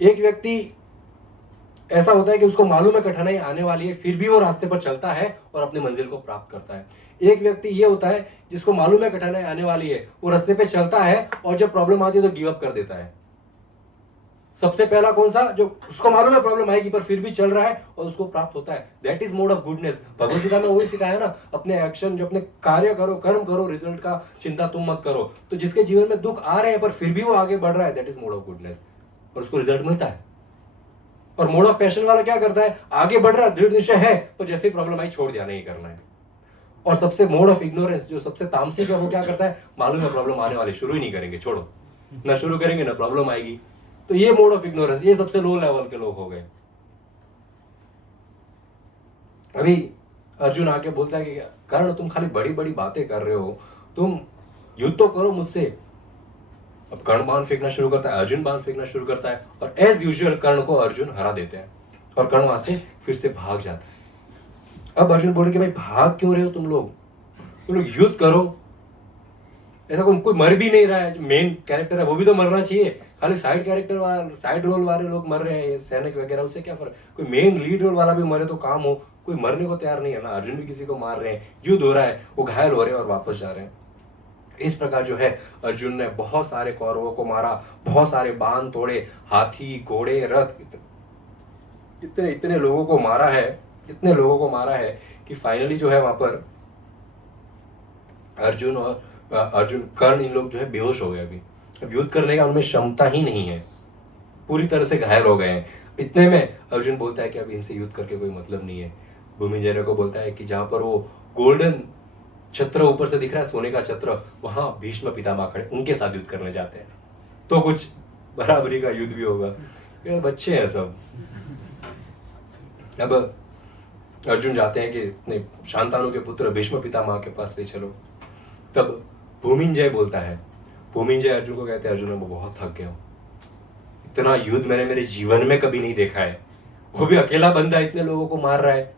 एक व्यक्ति ऐसा होता है कि उसको मालूम है कठिनाई आने वाली है, फिर भी वो रास्ते पर चलता है और अपनी मंजिल को प्राप्त करता है। एक व्यक्ति ये होता है जिसको मालूम है कठिनाई आने वाली है, वो रास्ते पे चलता है और जब प्रॉब्लम आती है तो गिव अप कर देता है। सबसे पहला कौन सा? जो उसको मालूम है प्रॉब्लम आएगी पर फिर भी चल रहा है और उसको प्राप्त होता है। That is mode of goodness. Bhagavad Gita में वही सिखाया ना, अपने एक्शन, जो अपने कार्य करो, कर्म करो, रिजल्ट का चिंता तुम मत करो। तो जिसके जीवन में दुख आ रहे हैं पर फिर भी वो आगे बढ़ रहा है, that is mode of goodness, और उसको रिजल्ट मिलता है। और मोड ऑफ पैशन वाला क्या करता है? आगे बढ़ रहा है, दृढ़ निश्चय है, तो जैसे ही प्रॉब्लम आई छोड़ दिया, नहीं करना है। और सबसे मोड ऑफ इग्नोरेंस जो सबसे तामसिक है, वो क्या करता है? मालूम है प्रॉब्लम आने वाली, शुरू ही नहीं करेंगे, छोड़ो, ना शुरू करेंगे ना प्रॉब्लम आएगी। तो ये मोड ऑफ इग्नोरेंस, ये सबसे लो लेवल के लोग हो गए। अभी अर्जुन आके बोलता है कि कर्ण तुम खाली बड़ी बड़ी बातें कर रहे हो, तुम युद्ध तो करो मुझसे, अब कर्ण बाण फेंकना शुरू करता है, अर्जुन बाण फेंकना शुरू करता है और एज यूजुअल कर्ण को अर्जुन हरा देते हैं और कर्ण वहां से फिर से भाग जाता है। अब अर्जुन बोल रहे कि भाई भाग क्यों रहे हो तुम लोग युद्ध करो। ऐसा कोई मर भी नहीं रहा है, जो मेन कैरेक्टर है वो भी तो मरना चाहिए, खाली साइड कैरेक्टर साइड रोल वाले लोग मर रहे हैं, सैनिक वगैरह, उससे क्या फर्क। कोई मेन लीड रोल वाला भी मरे तो काम हो, कोई मरने को तैयार नहीं है ना। अर्जुन भी किसी को मार रहे हैं, युद्ध हो रहा है, वो घायल हो रहे हैं और वापस जा रहे हैं। इस प्रकार जो है अर्जुन ने बहुत सारे कौरवों को मारा, बहुत सारे बाण तोड़े, हाथी घोड़े रथ, इतने इतने लोगों को मारा है, इतने लोगों को मारा है कि फाइनली जो है वहां पर अर्जुन कर्ण इन लोग जो है बेहोश हो गए। अभी अब युद्ध करने का उनमें क्षमता ही नहीं है, पूरी तरह से घायल हो गए हैं। इतने में अर्जुन बोलता है कि अब इनसे युद्ध करके कोई मतलब नहीं है। भूमिंजय को बोलता है कि जहां पर वो गोल्डन छत्र ऊपर से दिख रहा है, सोने का छत्र, वहां भीष्म पितामह खड़े, उनके साथ युद्ध करने जाते हैं, तो कुछ बराबरी का युद्ध भी होगा। ये बच्चे हैं सब। अब अर्जुन जाते हैं कि अपने शांतानु के पुत्र भीष्म पितामह के पास ले चलो। तब भूमिंजय बोलता है, भूमिंजय अर्जुन को कहते हैं, अर्जुन मैं बहुत थक गया हूं, इतना युद्ध मैंने मेरे जीवन में कभी नहीं देखा है, वो भी अकेला बंदा इतने लोगों को मार रहा है।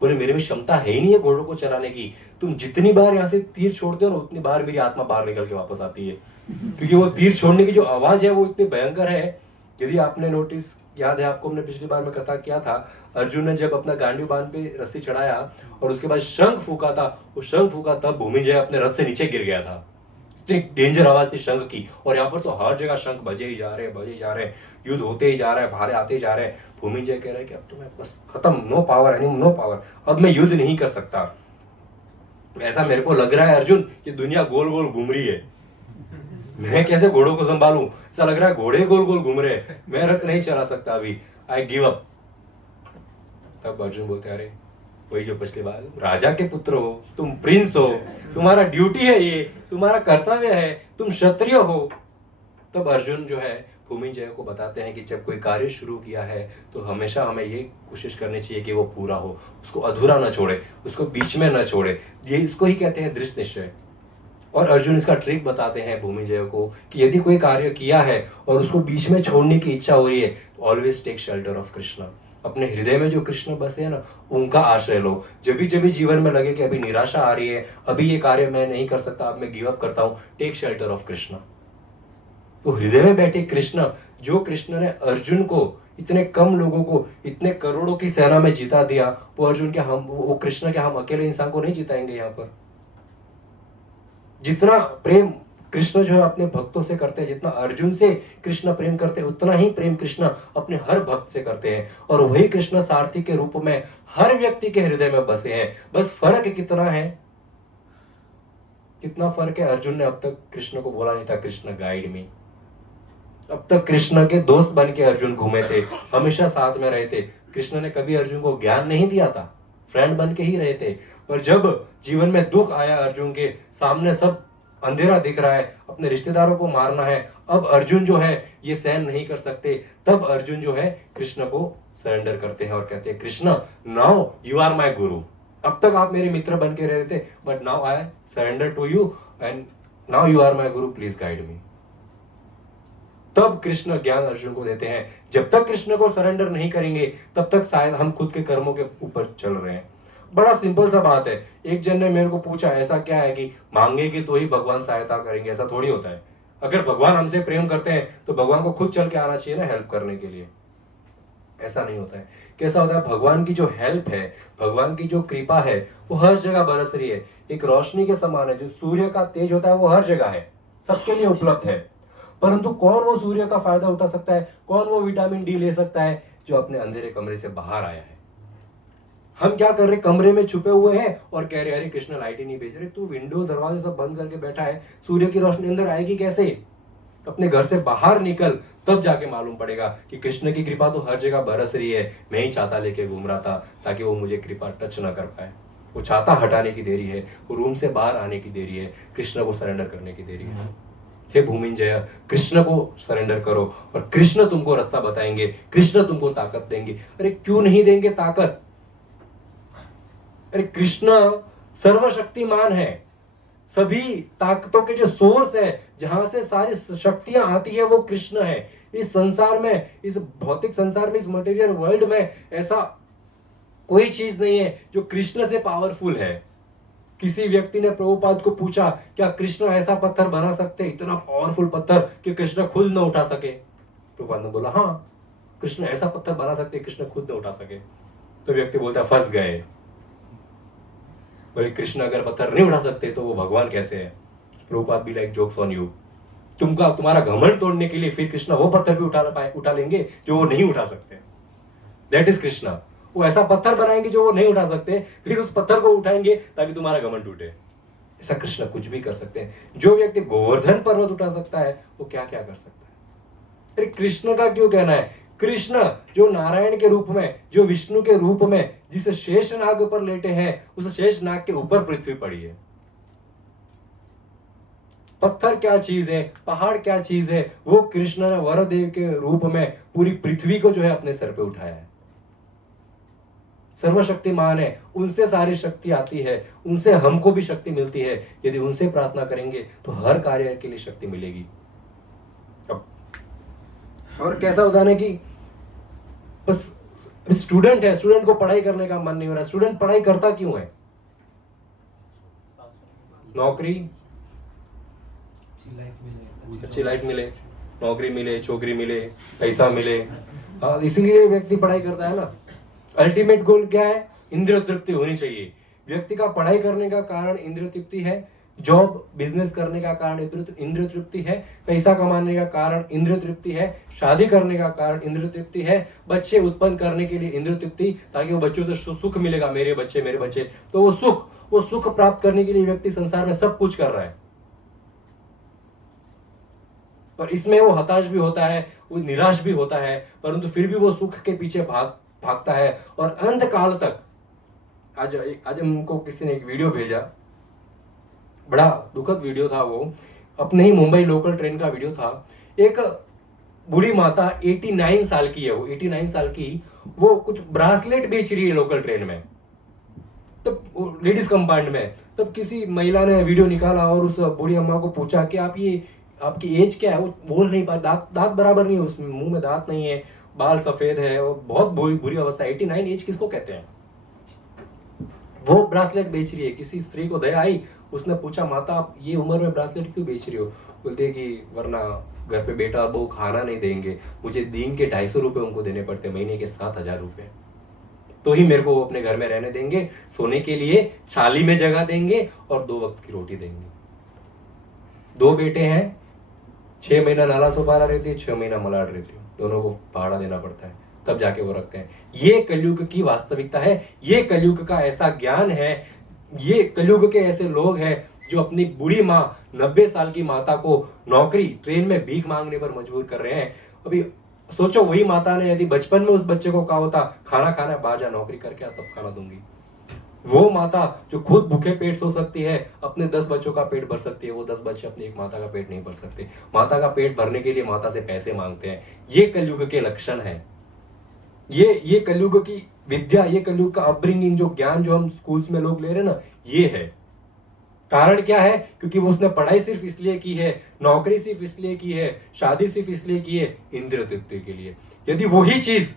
बोले मेरे में क्षमता है ही नहीं है घोड़ों को चलाने की, तुम जितनी बार यहाँ से तीर छोड़ते हो ना उतनी बार मेरी आत्मा बाहर निकल के वापस आती है, क्योंकि वो तीर छोड़ने की जो आवाज है वो इतनी भयंकर है। यदि आपने नोटिस याद है आपको, हमने पिछली बार में कथा किया था, अर्जुन ने जब अपना गांडीव बांध पे रस्सी चढ़ाया और उसके बाद शंख फूका था, वो शंख फूका तब भूमिंजय अपने रथ से नीचे गिर गया था। इतनी डेंजर आवाज थी शंख की, और यहाँ पर तो हर जगह शंख बजे ही जा रहे हैं, युद्ध होते ही जा रहा है, भारे आते ही जा रहे हैं। भूमिंजय कह रहा है कि अब तो मैं बस खत्म, नो पावर, नो पावर, अब मैं युद्ध नहीं कर सकता। ऐसा मेरे को लग रहा है अर्जुन कि दुनिया गोल गोल घूम रही है, मैं कैसे घोड़ों को संभालूं, ऐसा लग रहा है घोड़े गोल गोल घूम रहे हैं, मैं रथ नहीं चला सकता अभी, आई गिव अप। तब अर्जुन बोलते अरे वही जो पिछली बार, राजा के पुत्र हो तुम, प्रिंस हो, तुम्हारा ड्यूटी है ये, तुम्हारा कर्तव्य है, तुम क्षत्रिय हो। तब अर्जुन जो है भूमिंजय को बताते हैं कि जब कोई कार्य शुरू किया है तो हमेशा हमें ये कोशिश करनी चाहिए कि वो पूरा हो, उसको अधूरा न छोड़े, उसको बीच में न छोड़े, ये इसको ही कहते हैं दृढ़ निश्चय। और अर्जुन इसका ट्रिक बताते हैं भूमिंजय को कि यदि कोई कार्य किया है और उसको बीच में छोड़ने की इच्छा हो रही है तो always take shelter of Krishna, अपने हृदय में जो कृष्ण बसे हैं ना उनका आश्रय लो। जब भी जीवन में लगे कि अभी निराशा आ रही है, अभी ये कार्य मैं नहीं कर सकता, अब मैं गिव अप करता हूं, टेक शेल्टर ऑफ कृष्ण। तो हृदय में बैठे कृष्ण, जो कृष्ण ने अर्जुन को, इतने कम लोगों को इतने करोड़ों की सेना में जीता दिया, वो अर्जुन क्या हम, वो कृष्ण क्या हम अकेले इंसान को नहीं जिताएंगे? यहाँ पर जितना प्रेम कृष्ण जो है अपने भक्तों से करते हैं, जितना अर्जुन से कृष्ण प्रेम करते हैं, उतना ही प्रेम कृष्ण अपने हर भक्त से करते हैं। और वही कृष्ण सारथी के रूप में हर व्यक्ति के हृदय में बसे हैं। बस फर्क कितना है, कितना फर्क है, अर्जुन ने अब तक कृष्ण को बोला नहीं था कृष्ण गाइड मी। अब तक कृष्ण के दोस्त बन के अर्जुन घूमे थे, हमेशा साथ में रहे थे। कृष्ण ने कभी अर्जुन को ज्ञान नहीं दिया था, फ्रेंड बन के ही रहे थे। पर जब जीवन में दुख आया, अर्जुन के सामने सब अंधेरा दिख रहा है, अपने रिश्तेदारों को मारना है, अब अर्जुन जो है ये सहन नहीं कर सकते, तब अर्जुन जो है कृष्ण को सरेंडर करते हैं और कहते हैं Krishna now you are my guru. अब तक आप मेरे मित्र बन के रहे थे, but now I surrender to you and now you are my guru, please guide me. तब कृष्ण ज्ञान अर्जुन को देते हैं। जब तक कृष्ण को सरेंडर नहीं करेंगे तब तक शायद हम खुद के कर्मों के ऊपर चल रहे हैं। बड़ा सिंपल सा बात है। एक जन ने मेरे को पूछा ऐसा क्या है कि मांगेंगे तो ही भगवान सहायता करेंगे? ऐसा थोड़ी होता है। अगर भगवान हमसे प्रेम करते हैं तो भगवान को खुद चल के आना चाहिए ना हेल्प करने के लिए। ऐसा नहीं होता है। कैसा होता है, भगवान की जो हेल्प है, भगवान की जो कृपा है वो हर जगह बरस रही है। एक रोशनी के समान है। जो सूर्य का तेज होता है वो हर जगह है, सबके लिए उपलब्ध है। परंतु कौन वो सूर्य का फायदा उठा सकता है, कौन वो विटामिन डी ले सकता है? जो अपने अंधेरे कमरे से बाहर आया है। हम क्या कर रहे, कमरे में छुपे हुए हैं और कह रहे अरे कृष्ण लाइट ही नहीं भेज रहे। तू विंडो दरवाजे सब बंद करके बैठा है, सूर्य की रोशनी अंदर आएगी कैसे? अपने घर से बाहर निकल, तब जाके मालूम पड़ेगा कि कृष्ण की कृपा तो हर जगह बरस रही है। मैं ही छाता लेके घूम रहा था ताकि वो मुझे कृपा टच ना कर पाए। वो छाता हटाने की देरी है, वो रूम से बाहर आने की देरी है, कृष्ण को सरेंडर करने की देरी है। हे भूमिंजय, कृष्ण को सरेंडर करो और कृष्ण तुमको रास्ता बताएंगे, कृष्ण तुमको ताकत देंगे। अरे क्यों नहीं देंगे ताकत? अरे कृष्ण सर्वशक्तिमान है। सभी ताकतों के जो सोर्स है, जहां से सारी शक्तियां आती है, वो कृष्ण है। इस संसार में, इस भौतिक संसार में, इस मटेरियल वर्ल्ड में ऐसा कोई चीज नहीं है जो कृष्ण से पावरफुल है। किसी व्यक्ति ने प्रभुपाद को पूछा, क्या कृष्ण ऐसा पत्थर बना सकते, इतना पावरफुल पत्थर कि कृष्ण खुद न उठा सके? प्रभुपाद ने बोला, हाँ, कृष्ण ऐसा पत्थर बना सकते कृष्ण खुद न उठा सके। तो व्यक्ति बोलता, फंस गए। बोले, कृष्ण अगर पत्थर नहीं उठा सकते तो वो भगवान कैसे है? प्रभुपाद भी लाइक जोक्स ऑन यू। तुम्हारा घमंड तोड़ने के लिए फिर कृष्ण वो पत्थर भी उठा लेंगे जो वो नहीं उठा सकते। That is Krishna. वो ऐसा पत्थर बनाएंगे जो वो नहीं उठा सकते, फिर उस पत्थर को उठाएंगे ताकि तुम्हारा घमंड टूटे। ऐसा कृष्ण कुछ भी कर सकते हैं। जो व्यक्ति गोवर्धन पर्वत उठा सकता है, वो क्या क्या कर सकता है? अरे कृष्ण का क्यों कहना है? कृष्ण जो नारायण के रूप में, जो विष्णु के रूप में जिस शेष नाग पर लेटे हैं, उस शेष नाग के ऊपर पृथ्वी पड़ी है। पत्थर क्या चीज है, पहाड़ क्या चीज है, वो कृष्ण ने वरदेव के रूप में पूरी पृथ्वी को जो है अपने सर पे उठाया है। सर्वशक्तिमान है, उनसे सारी शक्ति आती है, उनसे हमको भी शक्ति मिलती है। यदि उनसे प्रार्थना करेंगे तो हर कार्य के लिए शक्ति मिलेगी। और कैसा होता है कि बस स्टूडेंट है, स्टूडेंट को पढ़ाई करने का मन नहीं हो रहा। स्टूडेंट पढ़ाई करता क्यों है? नौकरी, अच्छी लाइफ मिले, नौकरी मिले, छोकरी मिले, पैसा मिले, इसीलिए व्यक्ति पढ़ाई करता है ना। अल्टीमेट गोल क्या है? इंद्रिय तृप्ति होनी चाहिए। व्यक्ति का पढ़ाई करने का कारण इंद्रिय तृप्ति है, जॉब बिजनेस करने का कारण इंद्रिय तृप्ति है, पैसा कमाने का कारण इंद्रिय तृप्ति है, शादी करने का कारण इंद्रिय तृप्ति है, बच्चे उत्पन्न करने के लिए इंद्रिय तृप्ति, ताकि वो बच्चों से सुख मिलेगा, मेरे बच्चे। तो वो सुख प्राप्त करने के लिए व्यक्ति संसार में सब कुछ कर रहा है। और इसमें वो हताश भी होता है, वो निराश भी होता है, परंतु फिर भी वो सुख के पीछे भागता है। और अंत काल तक, आज हमको किसी ने एक वीडियो भेजा, बड़ा दुखद वीडियो था वो, अपने ही मुंबई लोकल ट्रेन का वीडियो था। एक बूढ़ी माता 89 साल की है, वो 89 साल की, वो कुछ ब्रासलेट बेच रही है लोकल ट्रेन में, तब लेडीज कंपार्टमेंट में। तब किसी महिला ने वीडियो निकाला और उस बूढ़ी अम्मा को पूछा कि आपकी एज क्या है? वो बोल नहीं पा, दांत बराबर नहीं है, उसमें मुंह में दांत नहीं है, बाल सफेद है, वो बहुत बुरी अवस्था। 89 एज किसको कहते हैं? वो ब्रासलेट बेच रही है। किसी स्त्री को दया आई, उसने पूछा, माता आप ये उम्र में ब्रासलेट क्यों बेच रही हो? बोलते हैं कि वरना घर पे बेटा और बहू खाना नहीं देंगे, मुझे दिन के 250 रुपए उनको देने पड़ते, महीने के 7000 रुपए, तो ही मेरे को वो अपने घर में रहने देंगे, सोने के लिए छाली में जगह देंगे और 2 वक्त की रोटी देंगे। 2 बेटे हैं, 6 महीना नाला सोपारा रहती है, 6 महीना मलाड रहती है, दोनों को भाड़ा देना पड़ता है, तब जाके वो रखते हैं। ये कलयुग की वास्तविकता है, ये कलयुग का ऐसा ज्ञान है, ये कलयुग के ऐसे लोग हैं जो अपनी बूढ़ी माँ, 90 साल की माता को नौकरी, ट्रेन में भीख मांगने पर मजबूर कर रहे हैं। अभी सोचो, वही माता ने यदि बचपन में उस बच्चे को कहा होता खाना खाना, बाहर जा नौकरी करके आ, तब खाना दूंगी। वो माता जो खुद भूखे पेट सो सकती है, अपने 10 बच्चों का पेट भर सकती है, वो 10 बच्चे अपनी एक माता का पेट नहीं भर सकते। माता का पेट भरने के लिए माता से पैसे मांगते हैं। ये कलयुग के लक्षण है। ये कलयुग की विद्या, ये कलयुग का अपब्रिंगिंग, जो ज्ञान जो हम स्कूल्स में लोग ले रहे हैं ना, ये है। कारण क्या है? क्योंकि वो उसने पढ़ाई सिर्फ इसलिए की है, नौकरी सिर्फ इसलिए की है, शादी सिर्फ इसलिए की है, इंद्रिय तृप्ति के लिए। यदि वही चीज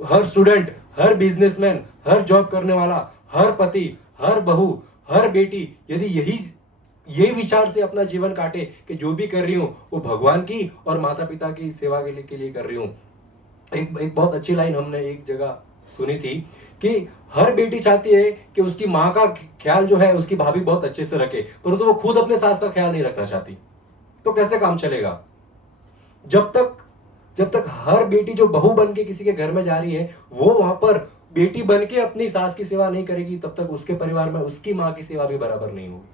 हर स्टूडेंट, हर बिजनेसमैन, हर जॉब करने वाला, हर पति, हर बहू, हर बेटी, यदि यही विचार से अपना जीवन काटे कि जो भी कर रही हूं वो भगवान की और माता पिता की सेवा के लिए कर रही हूं। एक बहुत अच्छी लाइन हमने एक जगह सुनी थी कि हर बेटी चाहती है कि उसकी माँ का ख्याल जो है उसकी भाभी बहुत अच्छे से रखे, परंतु वो खुद अपने सास का ख्याल नहीं रखना चाहती। तो कैसे काम चलेगा? जब तक हर बेटी जो बहू बन के किसी के घर में जा रही है, वो वहां पर बेटी बन के अपनी सास की सेवा नहीं करेगी, तब तक उसके परिवार में उसकी माँ की सेवा भी बराबर नहीं होगी।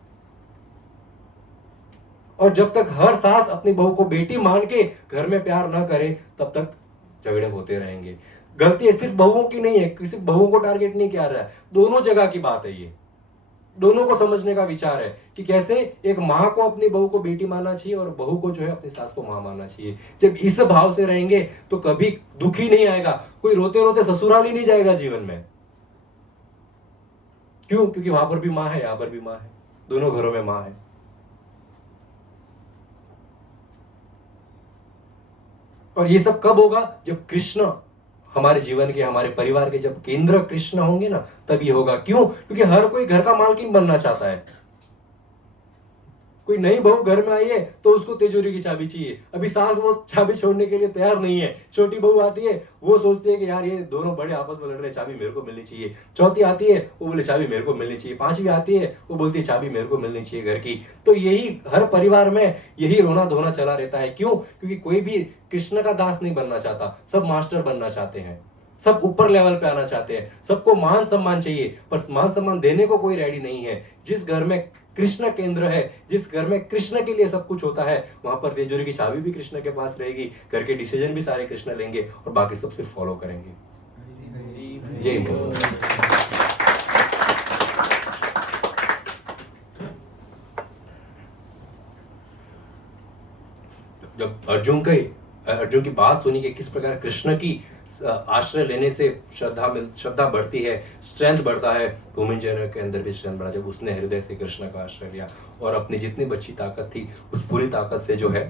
और जब तक हर सास अपनी बहू को बेटी मान के घर में प्यार ना करे, तब तक झगड़े होते रहेंगे। गलती सिर्फ बहुओं की नहीं है, किसी बहुओं को टारगेट नहीं किया रहा है, दोनों जगह की बात है। ये दोनों को समझने का विचार है कि कैसे एक माँ को अपनी बहू को बेटी मानना चाहिए और बहू को जो है अपनी सास को माँ मानना चाहिए। जब इस भाव से रहेंगे तो कभी दुख ही नहीं आएगा, कोई रोते रोते ससुराल ही नहीं जाएगा जीवन में। क्यों? क्योंकि वहां पर भी माँ है, यहां पर भी माँ है, दोनों घरों में माँ है। और ये सब कब होगा? जब कृष्ण हमारे जीवन के, हमारे परिवार के जब केंद्र कृष्ण होंगे ना, तब ये होगा। क्यों? क्योंकि हर कोई घर का मालकिन बनना चाहता है। कोई नई बहू घर में आई है तो उसको तिजोरी की चाबी चाहिए। अभी सास वो चाबी छोड़ने के लिए तैयार नहीं है। छोटी बहू आती है, वो सोचती है कि यार ये दोनों बड़े आपस में लड़ रहे हैं, चाबी मेरे को मिलनी चाहिए। चौथी आती है, वो बोले चाबी मेरे को मिलनी चाहिए। पांचवी आती है, वो बोलती है चाबी मेरे को मिलनी चाहिए घर की। तो यही हर परिवार में यही रोना धोना चला रहता है। क्यों? क्योंकि कोई भी कृष्ण का दास नहीं बनना चाहता, सब मास्टर बनना चाहते हैं, सब ऊपर लेवल पे आना चाहते हैं, सबको मान सम्मान चाहिए, पर मान सम्मान देने को कोई रेडी नहीं है। जिस घर में कृष्ण केंद्र है, जिस घर में कृष्ण के लिए सब कुछ होता है, वहां पर तिजोरी की चाबी भी कृष्ण के पास रहेगी, घर के डिसीजन भी सारे कृष्ण लेंगे और बाकी सब सिर्फ फॉलो करेंगे। यही जब अर्जुन की बात सुनी कि किस प्रकार कृष्ण की आश्रय लेने से श्रद्धा बढ़ती है, स्ट्रेंथ बढ़ता है, भूमिंजय के अंदर भी स्ट्रेंथ बढ़ा जब उसने हृदय से कृष्ण का आश्रय लिया और अपनी जितनी बची ताकत थी उस पूरी ताकत से जो है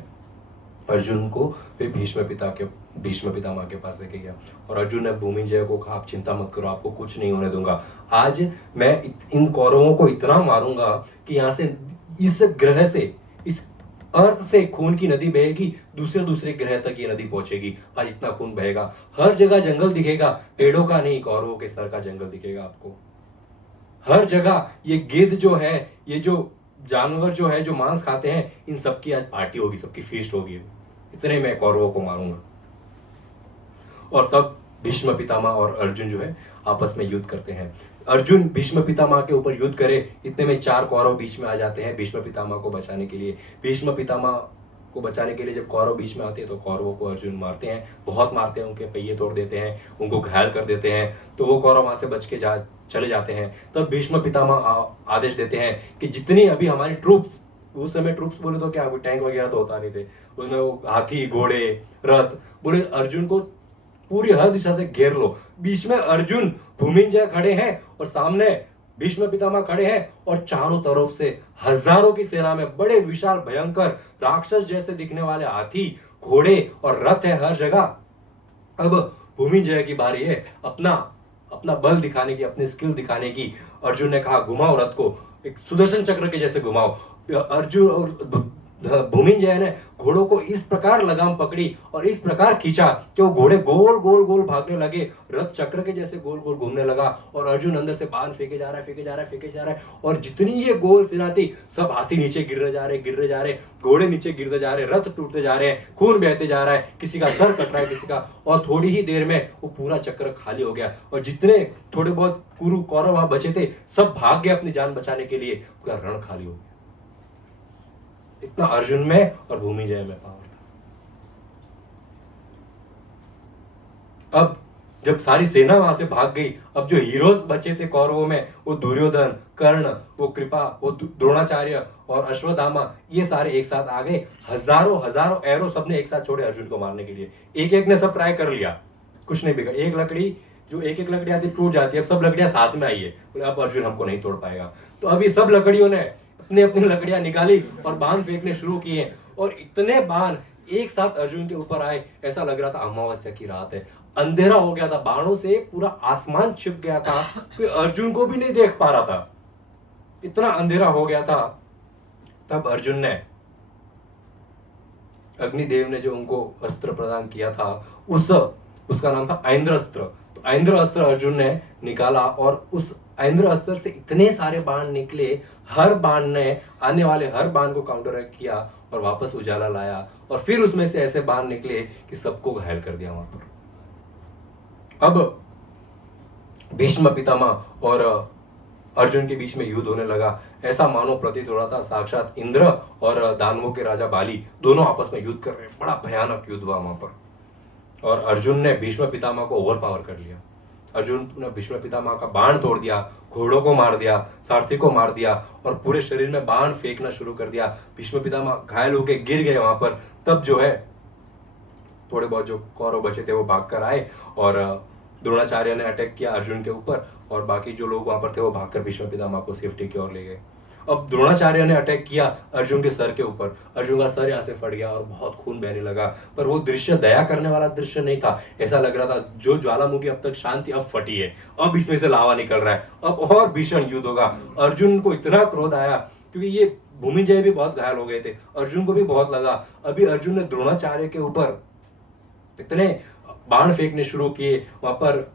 अर्जुन को वे भीष्म पितामह के पास लेके गया। और अर्जुन ने भूमिंजय को कहा, आप चिंता मत करो, आपको कुछ नहीं होने दूंगा। आज मैं इन कौरवों को इतना मारूंगा कि यहाँ से, इस ग्रह से, इस अर्थ से खून की नदी बहेगी, दूसरे ग्रह तक ये नदी पहुंचेगी। आज इतना खून बहेगा, हर जगह जंगल दिखेगा, पेड़ों का नहीं, कौरवों के सर का जंगल दिखेगा आपको। हर जगह ये गिद्ध जो है, ये जो जानवर जो है, जो मांस खाते हैं, इन सबकी आज पार्टी होगी, सबकी फीस्ट होगी। इतने मैं कौरवों को मारूंगा। और तब भीष्म पितामह और अर्जुन जो है आपस में युद्ध करते हैं। अर्जुन भीष्म पितामह के ऊपर युद्ध करे, इतने में 4 कौरव बीच में आ जाते हैं भीष्म पितामह को बचाने के लिए। भीष्म पितामह को बचाने के लिए जब कौरव बीच में आते हैं तो कौरवों को अर्जुन मारते हैं, बहुत मारते हैं, उनके पहिए तोड़ देते हैं, उनको घायल कर देते हैं। तो वो कौरव वहां से बच के चले जाते हैं। तब भीष्म पितामह आदेश देते हैं कि जितनी अभी हमारी ट्रूप्स, उस समय ट्रूप्स बोले तो क्या, टैंक वगैरह तो होता नहीं थे, उसमें वो हाथी, घोड़े, रथ, बोले अर्जुन को पूरी हर दिशा से घेर लो। बीच में अर्जुन, भूमिंजय खड़े हैं और सामने भीष्म पितामह खड़े हैं और चारों तरफ से हजारों की सेना में बड़े विशाल भयंकर राक्षस जैसे दिखने वाले हाथी, घोड़े और रथ है हर जगह। अब भूमिंजय की बारी है अपना बल दिखाने की, अपनी स्किल दिखाने की। अर्जुन ने कहा, घुमाओ रथ को, एक सुदर्शन चक्र के जैसे घुमाओ। अर्जुन और भूमिंजय ने घोड़ों को इस प्रकार लगाम पकड़ी और इस प्रकार खींचा कि वो घोड़े गोल गोल गोल भागने लगे, रथ चक्र के जैसे गोल गोल घूमने लगा। और अर्जुन अंदर से बाण फेंके जा रहा है और जितनी ये गोल सेना थी, सब हाथी नीचे गिर रहे, घोड़े नीचे गिरते जा रहे, रथ टूटते जा रहे हैं, खून बहते जा रहा है, किसी का सर कट रहा है किसी का। और थोड़ी ही देर में वो पूरा चक्र खाली हो गया और जितने थोड़े बहुत कुरु कौरव वहां बचे थे, सब भाग गए अपनी जान बचाने के लिए। पूरा रण खाली हो गया। इतना अर्जुन में और भूमिंजय में पावर था। अब जब सारी सेना वहां से भाग गई, अब जो हीरोज बचे थे कौरवों में, वो दुर्योधन, कर्ण, वो कृपा, वो द्रोणाचार्य और अश्वत्थामा, ये सारे एक साथ आ गए। हजारों एरो सबने एक साथ छोड़े अर्जुन को मारने के लिए। एक ने सब ट्राई कर लिया, कुछ नहीं बिगड़ा। एक लकड़ी आती टूट जाती है, अब सब लकड़ियां साथ में आई है, बोले अब अर्जुन हमको नहीं तोड़ पाएगा। तो अभी सब लकड़ियों ने अपनी लकड़ियां निकाली और बाण फेंकने शुरू किए और इतने बाण एक साथ अर्जुन के ऊपर आए, ऐसा लग रहा था अमावस्या की रात है। अंधेरा हो गया था, बाणों से पूरा आसमान छिप गया था, कोई अर्जुन को भी नहीं देख पा रहा था, इतना अंधेरा हो गया था। तब अर्जुन ने, अग्निदेव ने जो उनको अस्त्र प्रदान किया था, उसका नाम था ऐन्द्र अस्त्र। तो ऐन्द्र अस्त्र अर्जुन ने निकाला और उस ऐन्द्र अस्त्र से इतने सारे बाण निकले, हर बाण ने आने वाले हर बाण को काउंटर किया और वापस उजाला लाया। और फिर उसमें से ऐसे बाण निकले कि सबको घायल कर दिया वहां पर। अब भीष्म पितामह और अर्जुन के बीच में युद्ध होने लगा। ऐसा मानो प्रतीत हो रहा था साक्षात इंद्र और दानवों के राजा बाली दोनों आपस में युद्ध कर रहे हैं। बड़ा भयानक युद्ध हुआ वहां पर और अर्जुन ने भीष्म पितामह को ओवर पावर कर लिया। अर्जुन ने भीष्म पितामह का बाण तोड़ दिया, घोड़ों को मार दिया, सारथी को मार दिया और पूरे शरीर में बाण फेंकना शुरू कर दिया। भीष्म पितामह घायल होकर गिर गए वहां पर। तब जो है थोड़े बहुत जो कौरव बचे थे वो भागकर आए और द्रोणाचार्य ने अटैक किया अर्जुन के ऊपर और बाकी जो लोग वहां पर थे वो भागकर भीष्म पितामह को सेफ्टी की ओर ले गए। अब द्रोणाचार्य ने अटैक किया अर्जुन के सर के ऊपर, अर्जुन का सर यहाँ से फट गया और बहुत खून बहने लगा। पर वो दृश्य दया करने वाला दृश्य नहीं था, ऐसा लग रहा था जो ज्वालामुखी अब तक शांत थी अब फटी है, अब इसमें से लावा निकल रहा है, अब और भीषण युद्ध होगा। अर्जुन को इतना क्रोध आया, क्योंकि ये भूमिजय भी बहुत घायल हो गए थे, अर्जुन को भी बहुत लगा। अभी अर्जुन ने द्रोणाचार्य के ऊपर इतने बाण फेंकने शुरू किए वहां पर